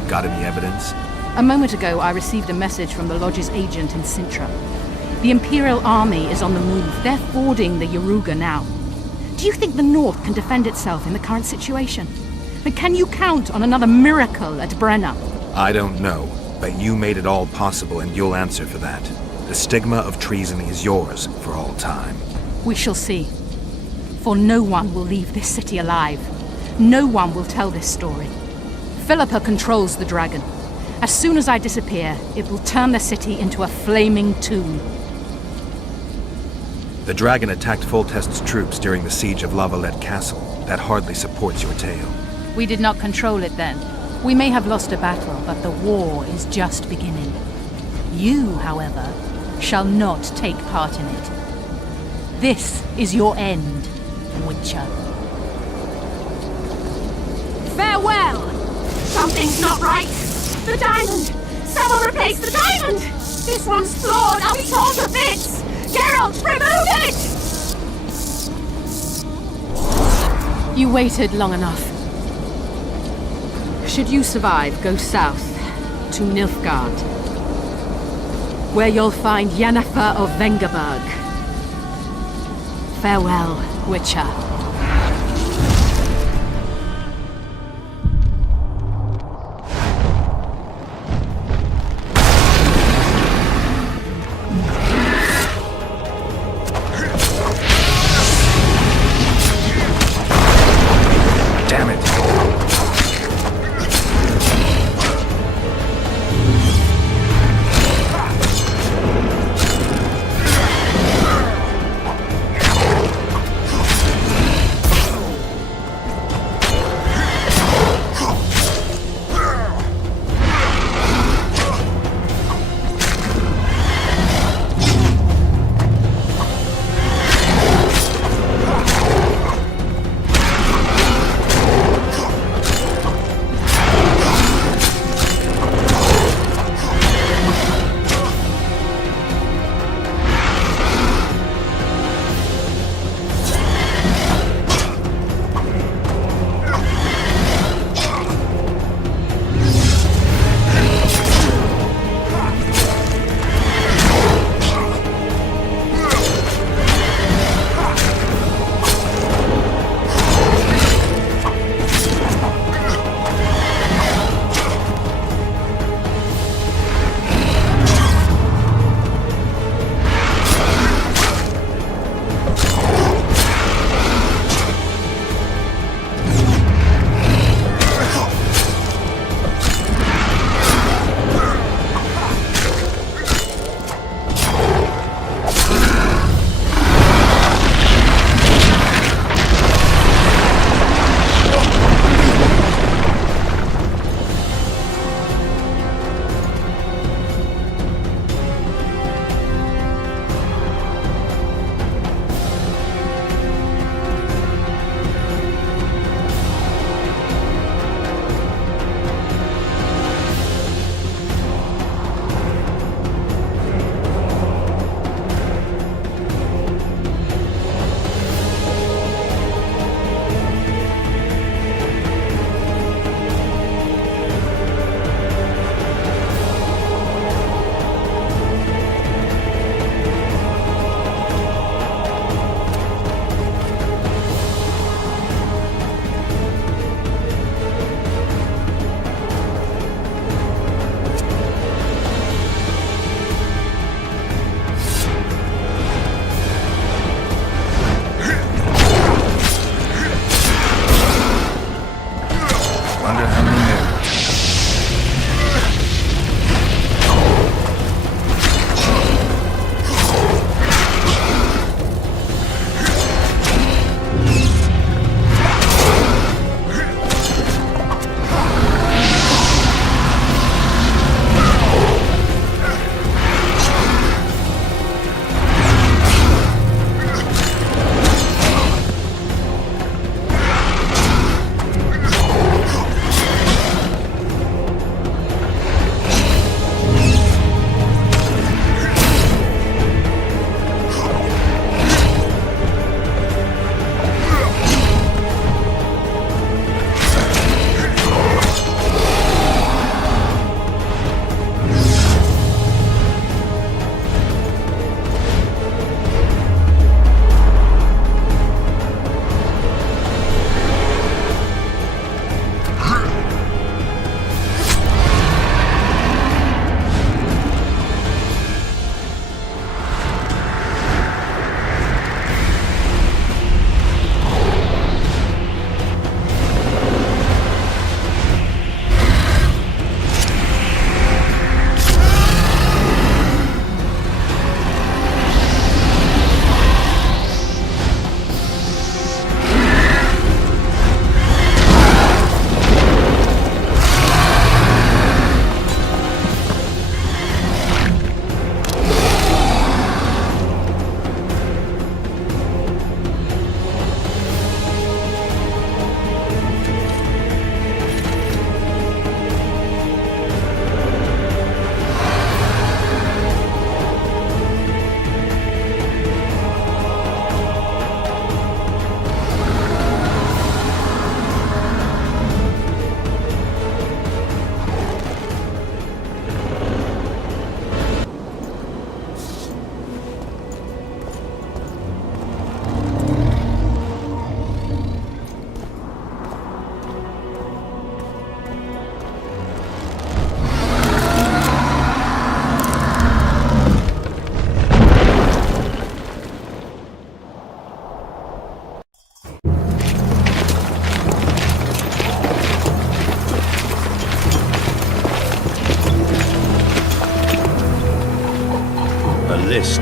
Got any evidence? A moment ago, I received a message from the Lodge's agent in Sintra. The Imperial army is on the move. They're fording the Yaruga now. Do you think the North can defend itself in the current situation? But can you count on another miracle at Brenna? I don't know, but you made it all possible and you'll answer for that. The stigma of treason is yours for all time. We shall see. For no one will leave this city alive. No one will tell this story. Philippa controls the dragon. As soon as I disappear, it will turn the city into a flaming tomb. The dragon attacked Foltest's troops during the siege of Lavalette Castle. That hardly supports your tale. We did not control it then. We may have lost a battle, but the war is just beginning. You, however, shall not take part in it. This is your end, Witcher. Farewell! Something's not right! The diamond! Someone replace the diamond! This one's flawed! I'll be torn to bits! Geralt, remove it! You waited long enough. Should you survive, go south to Nilfgaard, where you'll find Yennefer of Vengerberg. Farewell, Witcher.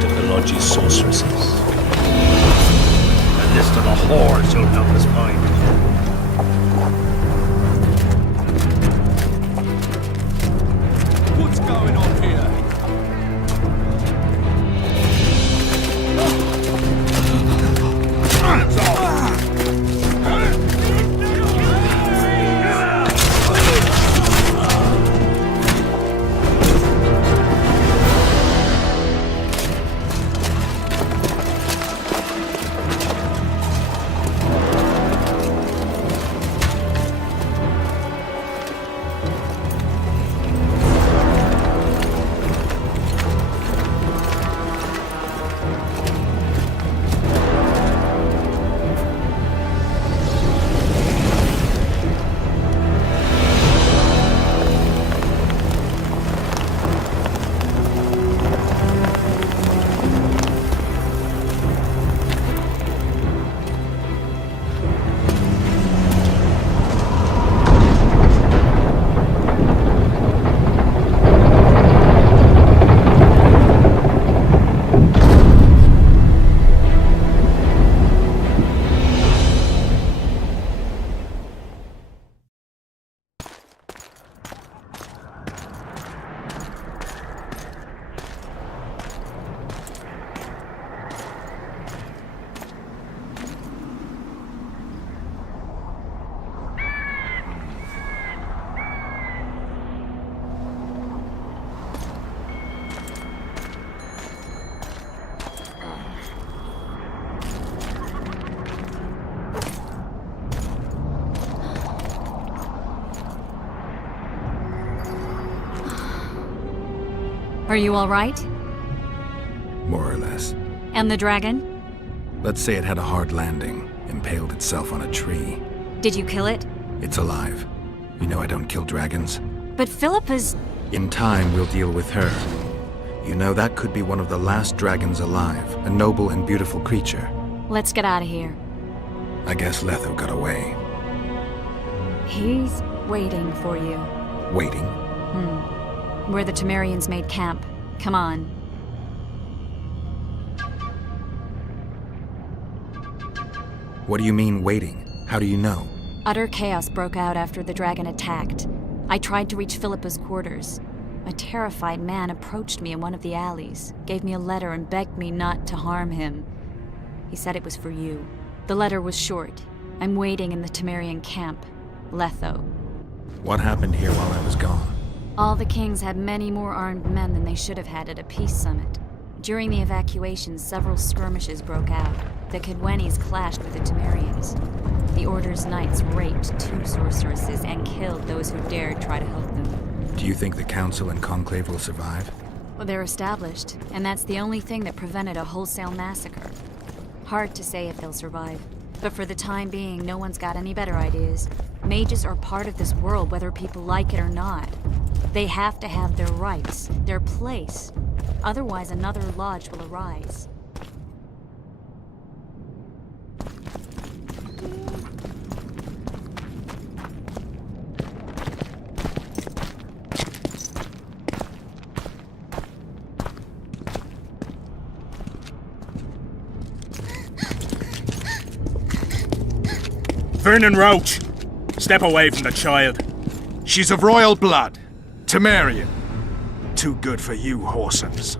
of the Lodge's sorceresses. A list of the whores you'll help us find. What's going on here? Are you all right? More or less. And the dragon? Let's say it had a hard landing, impaled itself on a tree. Did you kill it? It's alive. You know I don't kill dragons. But Philippa's... In time, we'll deal with her. You know, that could be one of the last dragons alive, a noble and beautiful creature. Let's get out of here. I guess Letho got away. He's waiting for you. Waiting? Where the Temerians made camp. Come on. What do you mean, waiting? How do you know? Utter chaos broke out after the dragon attacked. I tried to reach Philippa's quarters. A terrified man approached me in one of the alleys, gave me a letter and begged me not to harm him. He said it was for you. The letter was short. I'm waiting in the Temerian camp. Letho. What happened here while I was gone? All the kings had many more armed men than they should have had at a peace summit. During the evacuation, several skirmishes broke out. The Kedwenis clashed with the Temerians. The Order's knights raped 2 sorceresses and killed those who dared try to help them. Do you think the Council and Conclave will survive? Well, they're established, and that's the only thing that prevented a wholesale massacre. Hard to say if they'll survive. But for the time being, no one's got any better ideas. Mages are part of this world, whether people like it or not. They have to have their rights, their place. Otherwise, another lodge will arise. Vernon Roach, step away from the child. She's of royal blood. Temerian. Too good for you, Horsens.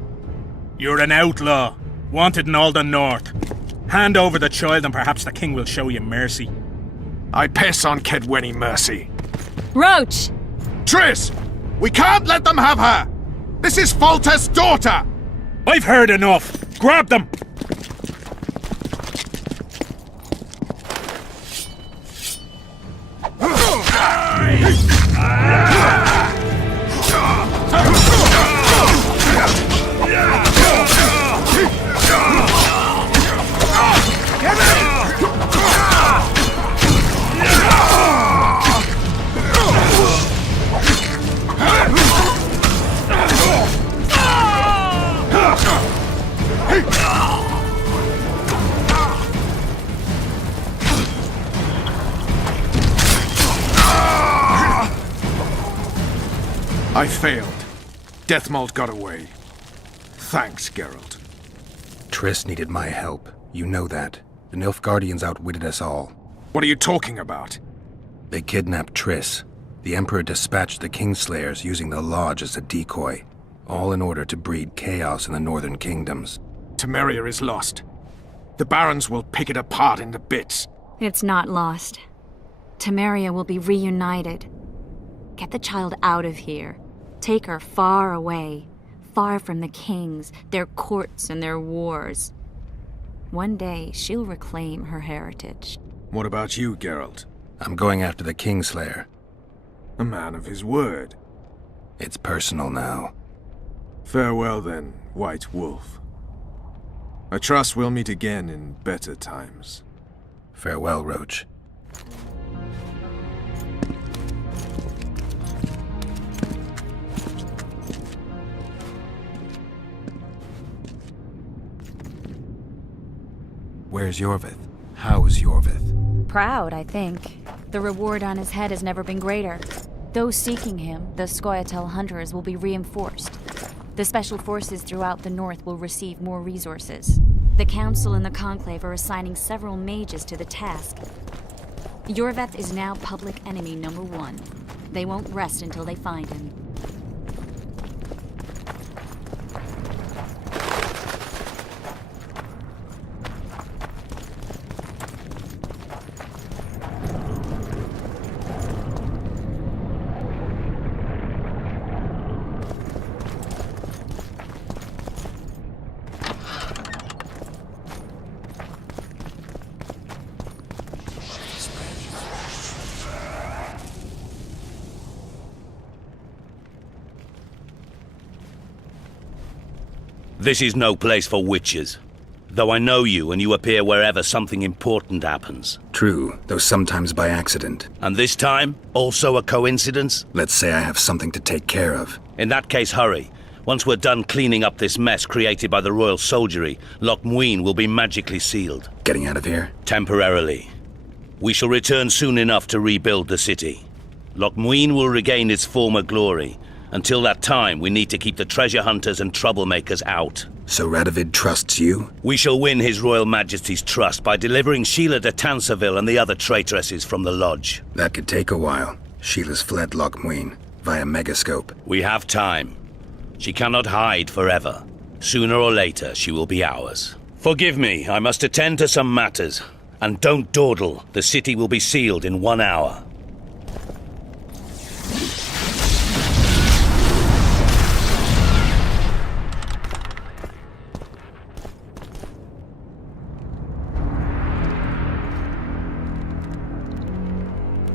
You're an outlaw, wanted in Alden North. Hand over the child and perhaps the king will show you mercy. I piss on Kedweni mercy. Roach! Triss! We can't let them have her! This is Foltest's daughter! I've heard enough! Grab them! I failed. Deathmold got away. Thanks, Geralt. Triss needed my help. You know that. The Nilfgaardians outwitted us all. What are you talking about? They kidnapped Triss. The Emperor dispatched the Kingslayers using the Lodge as a decoy, all in order to breed chaos in the northern kingdoms. Temeria is lost. The Barons will pick it apart into bits. It's not lost. Temeria will be reunited. Get the child out of here. Take her far away. Far from the kings, their courts, and their wars. One day, she'll reclaim her heritage. What about you, Geralt? I'm going after the Kingslayer. A man of his word. It's personal now. Farewell then, White Wolf. I trust we'll meet again in better times. Farewell, Roach. Where's Yorvith? How's Yorvith? Proud, I think. The reward on his head has never been greater. Those seeking him, the Scoia'tael hunters, will be reinforced. The special forces throughout the north will receive more resources. The Council and the Conclave are assigning several mages to the task. Yorvith is now public enemy #1. They won't rest until they find him. This is no place for witches. Though I know you and you appear wherever something important happens. True, though sometimes by accident. And this time, also a coincidence? Let's say I have something to take care of. In that case, hurry. Once we're done cleaning up this mess created by the royal soldiery, Loch Muin will be magically sealed. Getting out of here? Temporarily. We shall return soon enough to rebuild the city. Loch Muin will regain its former glory. Until that time, we need to keep the treasure hunters and troublemakers out. So Radovid trusts you? We shall win His Royal Majesty's trust by delivering Sheila de Tansarville and the other traitresses from the lodge. That could take a while. Sheila's fled Loch Muin via Megascope. We have time. She cannot hide forever. Sooner or later, she will be ours. Forgive me, I must attend to some matters. And don't dawdle. The city will be sealed in 1 hour.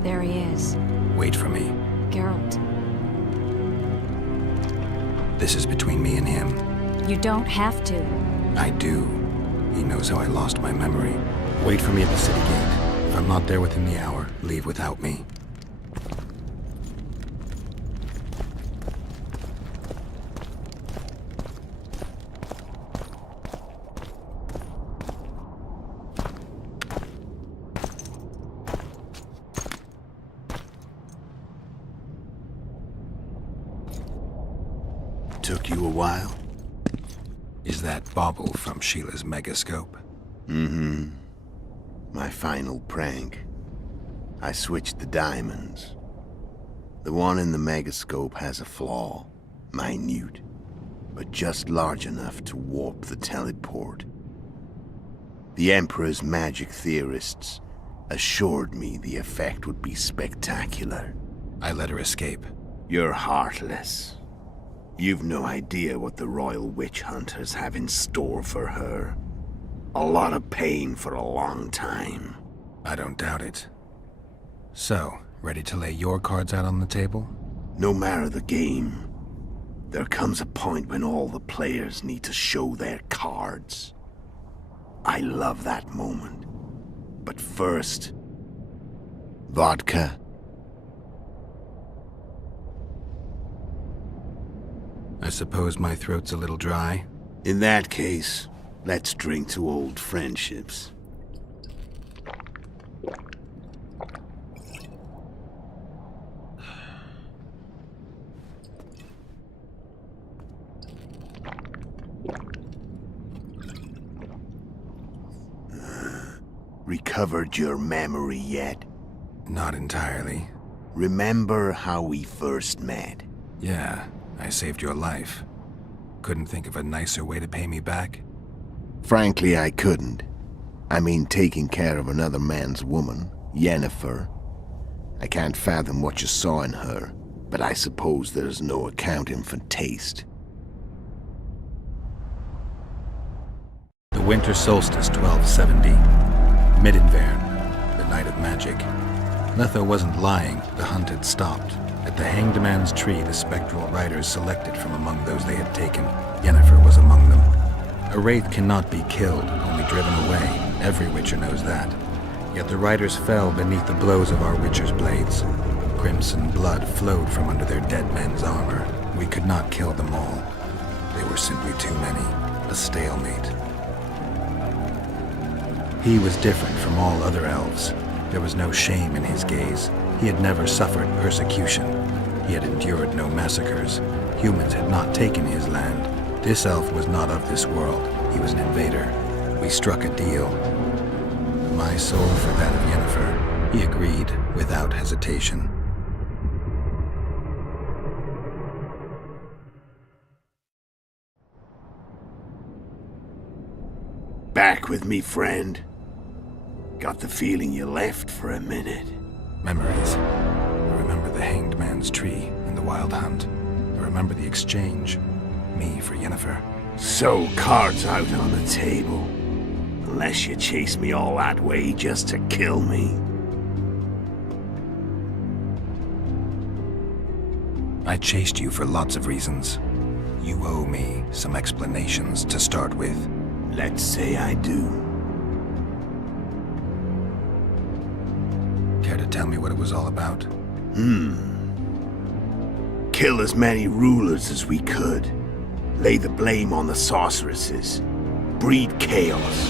There he is. Wait for me. Geralt. This is between me and him. You don't have to. I do. He knows how I lost my memory. Wait for me at the city gate. If I'm not there within the hour, leave without me. Took you a while? Is that bauble from Sheila's Megascope? Mm-hmm. My final prank. I switched the diamonds. The one in the Megascope has a flaw. Minute. But just large enough to warp the teleport. The Emperor's magic theorists assured me the effect would be spectacular. I let her escape. You're heartless. You've no idea what the royal witch hunters have in store for her. A lot of pain for a long time. I don't doubt it. So, ready to lay your cards out on the table? No matter the game, there comes a point when all the players need to show their cards. I love that moment. But first, vodka. I suppose my throat's a little dry. In that case, let's drink to old friendships. Recovered your memory yet? Not entirely. Remember how we first met? Yeah, I saved your life. Couldn't think of a nicer way to pay me back? Frankly, I couldn't. I mean, taking care of another man's woman, Yennefer. I can't fathom what you saw in her, but I suppose there's no accounting for taste. The winter solstice 1270. Midinvern, the night of magic. Letho wasn't lying, the hunt had stopped. At the Hanged Man's Tree, the spectral riders selected from among those they had taken. Yennefer was among them. A wraith cannot be killed, only driven away. Every Witcher knows that. Yet the riders fell beneath the blows of our Witcher's blades. Crimson blood flowed from under their dead men's armor. We could not kill them all. They were simply too many. A stalemate. He was different from all other elves. There was no shame in his gaze. He had never suffered persecution. He had endured no massacres. Humans had not taken his land. This elf was not of this world. He was an invader. We struck a deal. My soul for that of Yennefer. He agreed without hesitation. Back with me, friend. Got the feeling you left for a minute. Memories. I remember the Hanged Man's Tree and the Wild Hunt. I remember the exchange. Me for Yennefer. So, cards out on the table. Unless you chase me all that way just to kill me. I chased you for lots of reasons. You owe me some explanations to start with. Let's say I do. Care to tell me what it was all about? Kill as many rulers as we could. Lay the blame on the sorceresses. Breed chaos.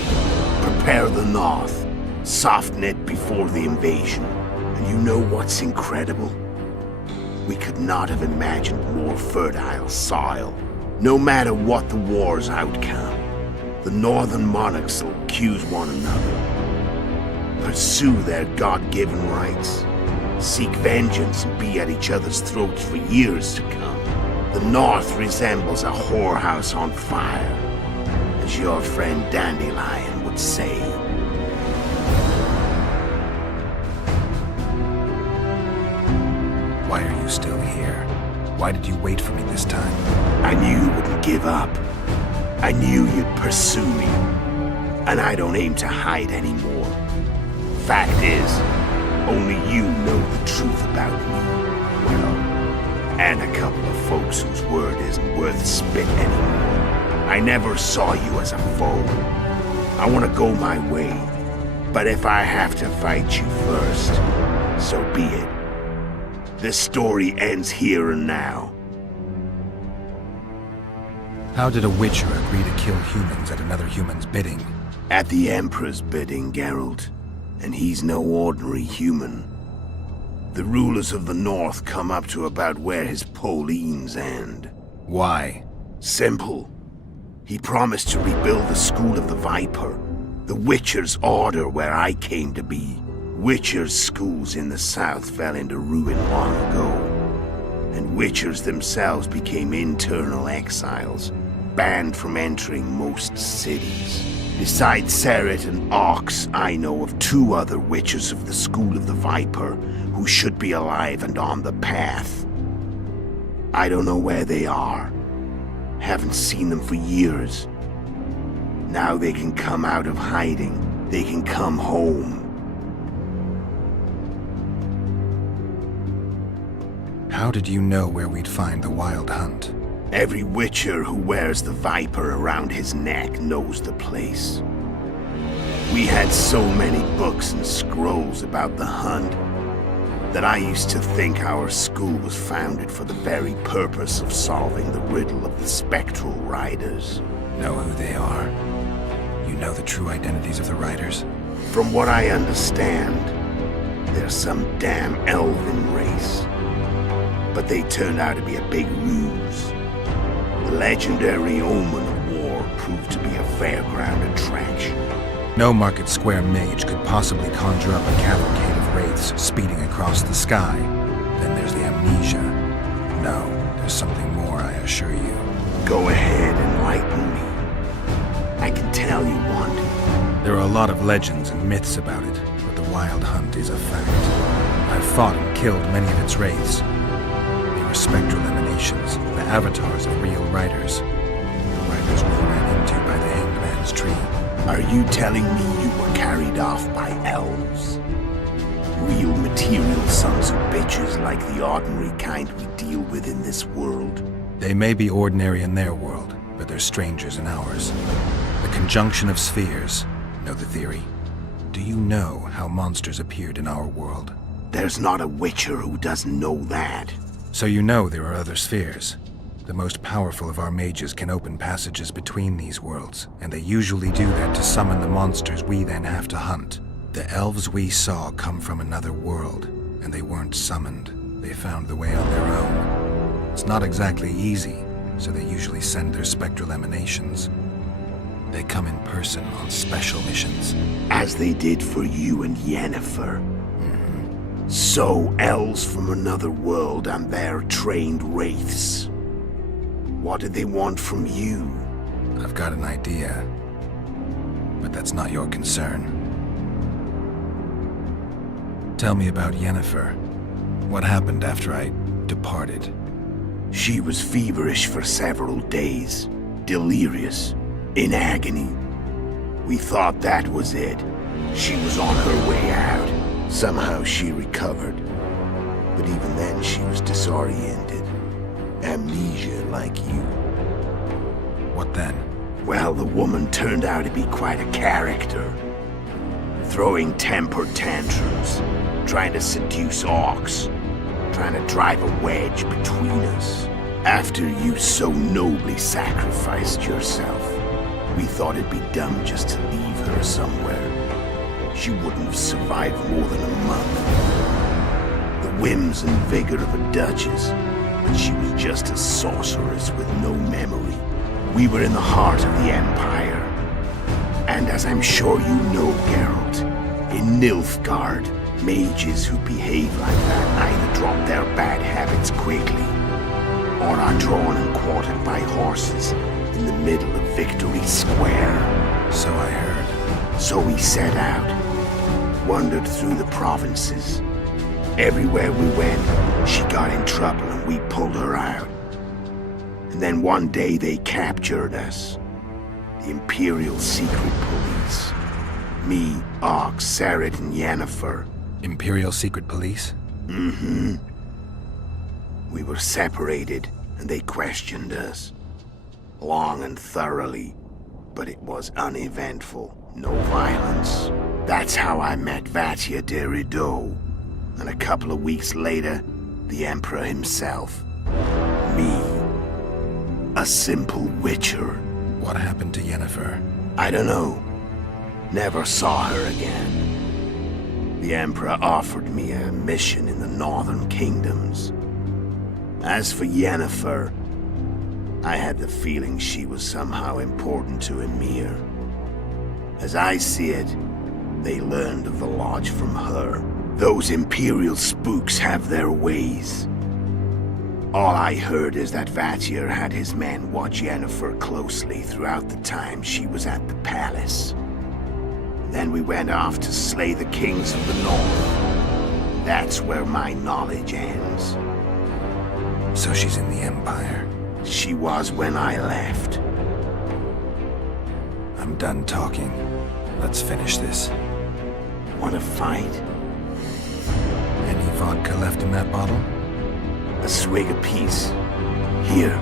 Prepare the North. Soften it before the invasion. And you know what's incredible? We could not have imagined more fertile soil. No matter what the war's outcome, the northern monarchs will accuse one another. Pursue their God-given rights. Seek vengeance and be at each other's throats for years to come. The North resembles a whorehouse on fire, as your friend Dandelion would say. Why are you still here? Why did you wait for me this time? I knew you wouldn't give up. I knew you'd pursue me. And I don't aim to hide anymore. Fact is, only you know the truth about me. Well, and a couple of folks whose word isn't worth spit anymore. I never saw you as a foe. I want to go my way. But if I have to fight you first, so be it. This story ends here and now. How did a Witcher agree to kill humans at another human's bidding? At the Emperor's bidding, Geralt. And he's no ordinary human. The rulers of the North come up to about where his Pauline's end. Why? Simple. He promised to rebuild the School of the Viper, the Witcher's order where I came to be. Witcher's schools in the south fell into ruin long ago, and Witchers themselves became internal exiles, banned from entering most cities. Besides Seret and Ox, I know of 2 other Witchers of the School of the Viper who should be alive and on the path. I don't know where they are. Haven't seen them for years. Now they can come out of hiding. They can come home. How did you know where we'd find the Wild Hunt? Every Witcher who wears the Viper around his neck knows the place. We had so many books and scrolls about the hunt that I used to think our school was founded for the very purpose of solving the riddle of the spectral riders. Know who they are? You know the true identities of the riders? From what I understand, they're some damn elven race. But they turned out to be a big ruse. The legendary Omen of War proved to be a fairground attraction. No Market Square mage could possibly conjure up a cavalcade of wraiths speeding across the sky. Then there's the amnesia. No, there's something more, I assure you. Go ahead, enlighten me. I can tell you want to. There are a lot of legends and myths about it, but the Wild Hunt is a fact. I've fought and killed many of its wraiths. They were spectral emanations, the avatars of real riders. The riders we ran into by the Hanged Man's Tree. Are you telling me you were carried off by elves? Real material sons of bitches like the ordinary kind we deal with in this world? They may be ordinary in their world, but they're strangers in ours. The conjunction of spheres. Know the theory? Do you know how monsters appeared in our world? There's not a witcher who doesn't know that. So you know there are other spheres. The most powerful of our mages can open passages between these worlds, and they usually do that to summon the monsters we then have to hunt. The elves we saw come from another world, and they weren't summoned. They found the way on their own. It's not exactly easy, so they usually send their spectral emanations. They come in person on special missions. As they did for you and Yennefer. So, elves from another world and their trained wraiths. What did they want from you? I've got an idea, but that's not your concern. Tell me about Yennefer. What happened after I departed? She was feverish for several days, delirious, in agony. We thought that was it. She was on her way out. Somehow she recovered. But even then she was disoriented. Amnesia like you. What then? Well, the woman turned out to be quite a character. Throwing temper tantrums, trying to seduce orcs, trying to drive a wedge between us. After you so nobly sacrificed yourself, we thought it'd be dumb just to leave her somewhere. She wouldn't have survived more than a month. The whims and vigor of a duchess, but she was just a sorceress with no memory. We were in the heart of the Empire. And as I'm sure you know, Geralt, in Nilfgaard, mages who behave like that either drop their bad habits quickly, or are drawn and quartered by horses in the middle of Victory Square. So I heard. So we set out, wandered through the provinces. Everywhere we went, she got in trouble and we pulled her out. And then one day they captured us. The Imperial Secret Police. Me, Ox, Sarah, and Yennefer. Imperial Secret Police? Mm-hmm. We were separated, and they questioned us. Long and thoroughly, but it was uneventful. No violence. That's how I met Vatia de Rideau. And a couple of weeks later, the Emperor himself. Me. A simple witcher. What happened to Yennefer? I don't know. Never saw her again. The Emperor offered me a mission in the northern kingdoms. As for Yennefer, I had the feeling she was somehow important to Emir. As I see it, they learned of the Lodge from her. Those Imperial spooks have their ways. All I heard is that Vatir had his men watch Yennefer closely throughout the time she was at the palace. Then we went off to slay the kings of the north. That's where my knowledge ends. So she's in the Empire? She was when I left. I'm done talking. Let's finish this. Want to fight? Any vodka left in that bottle? A swig apiece. Here.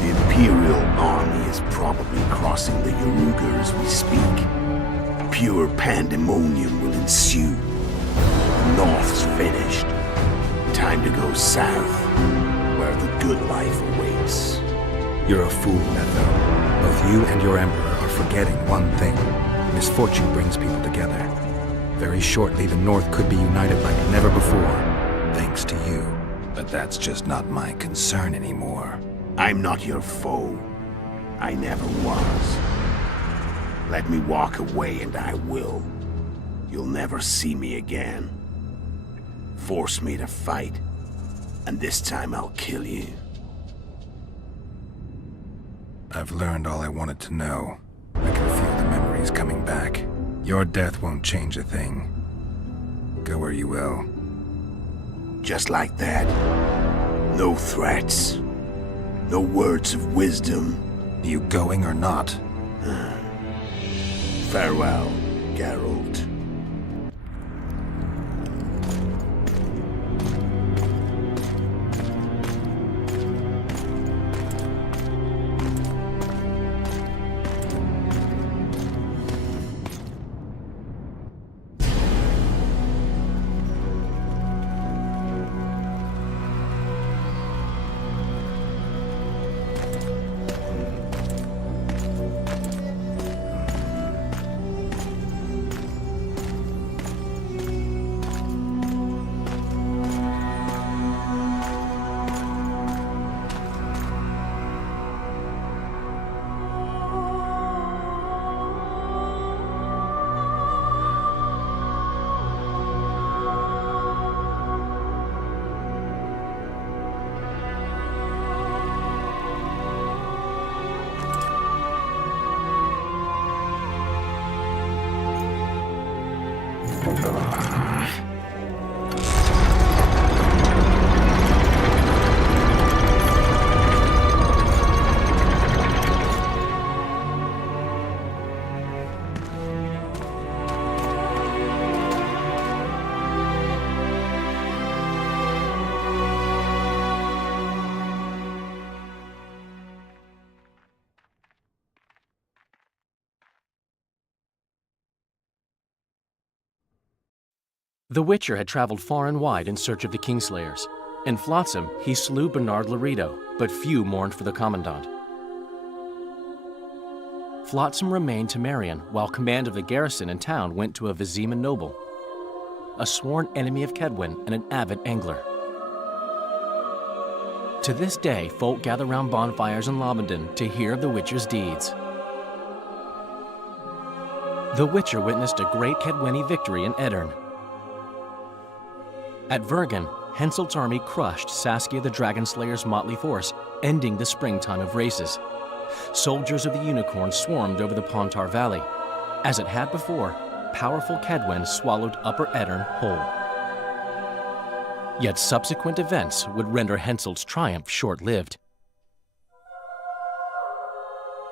The Imperial army is probably crossing the Yaruga as we speak. Pure pandemonium will ensue. The North's finished. Time to go south, where the good life awaits. You're a fool, Letho. Both you and your Emperor are forgetting one thing. Misfortune brings people together. Very shortly, the North could be united like never before, thanks to you. But that's just not my concern anymore. I'm not your foe. I never was. Let me walk away and I will. You'll never see me again. Force me to fight, and this time I'll kill you. I've learned all I wanted to know. I can feel the memories coming back. Your death won't change a thing. Go where you will. Just like that. No threats. No words of wisdom. You going or not? Farewell, Geralt. The Witcher had traveled far and wide in search of the Kingslayers. In Flotsam, he slew Bernard Laredo, but few mourned for the Commandant. Flotsam remained to Marion, while command of the garrison and town went to a Vizima noble, a sworn enemy of Kedwen and an avid angler. To this day, folk gather round bonfires in Lobenden to hear of the Witcher's deeds. The Witcher witnessed a great Kedweni victory in Edirn. At Vergen, Henselt's army crushed Saskia the Dragonslayer's motley force, ending the springtime of races. Soldiers of the Unicorn swarmed over the Pontar Valley. As it had before, powerful Kedwen swallowed Upper Edirn whole. Yet subsequent events would render Henselt's triumph short-lived.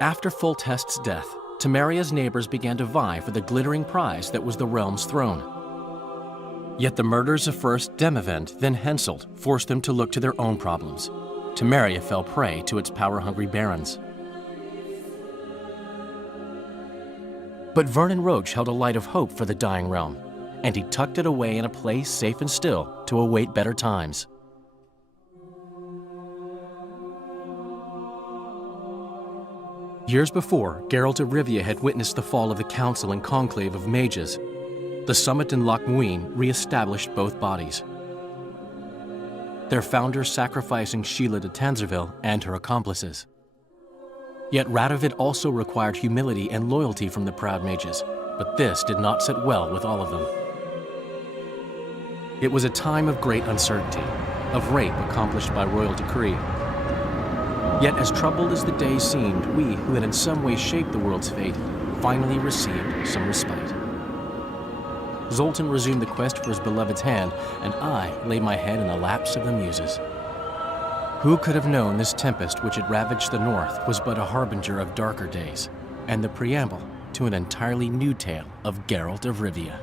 After Foltest's death, Temeria's neighbors began to vie for the glittering prize that was the realm's throne. Yet the murders of first Demavend, then Henselt, forced them to look to their own problems. Temeria fell prey to its power-hungry barons. But Vernon Roche held a light of hope for the dying realm, and he tucked it away in a place safe and still to await better times. Years before, Geralt of Rivia had witnessed the fall of the Council and Conclave of Mages. The summit in Loch Muin re-established both bodies, their founders sacrificing Sheila de Tanzerville and her accomplices. Yet Radovid also required humility and loyalty from the proud mages, but this did not sit well with all of them. It was a time of great uncertainty, of rape accomplished by royal decree. Yet as troubled as the days seemed, we, who had in some way shaped the world's fate, finally received some respite. Zoltan resumed the quest for his beloved's hand, and I laid my head in the laps of the muses. Who could have known this tempest which had ravaged the north was but a harbinger of darker days, and the preamble to an entirely new tale of Geralt of Rivia.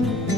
you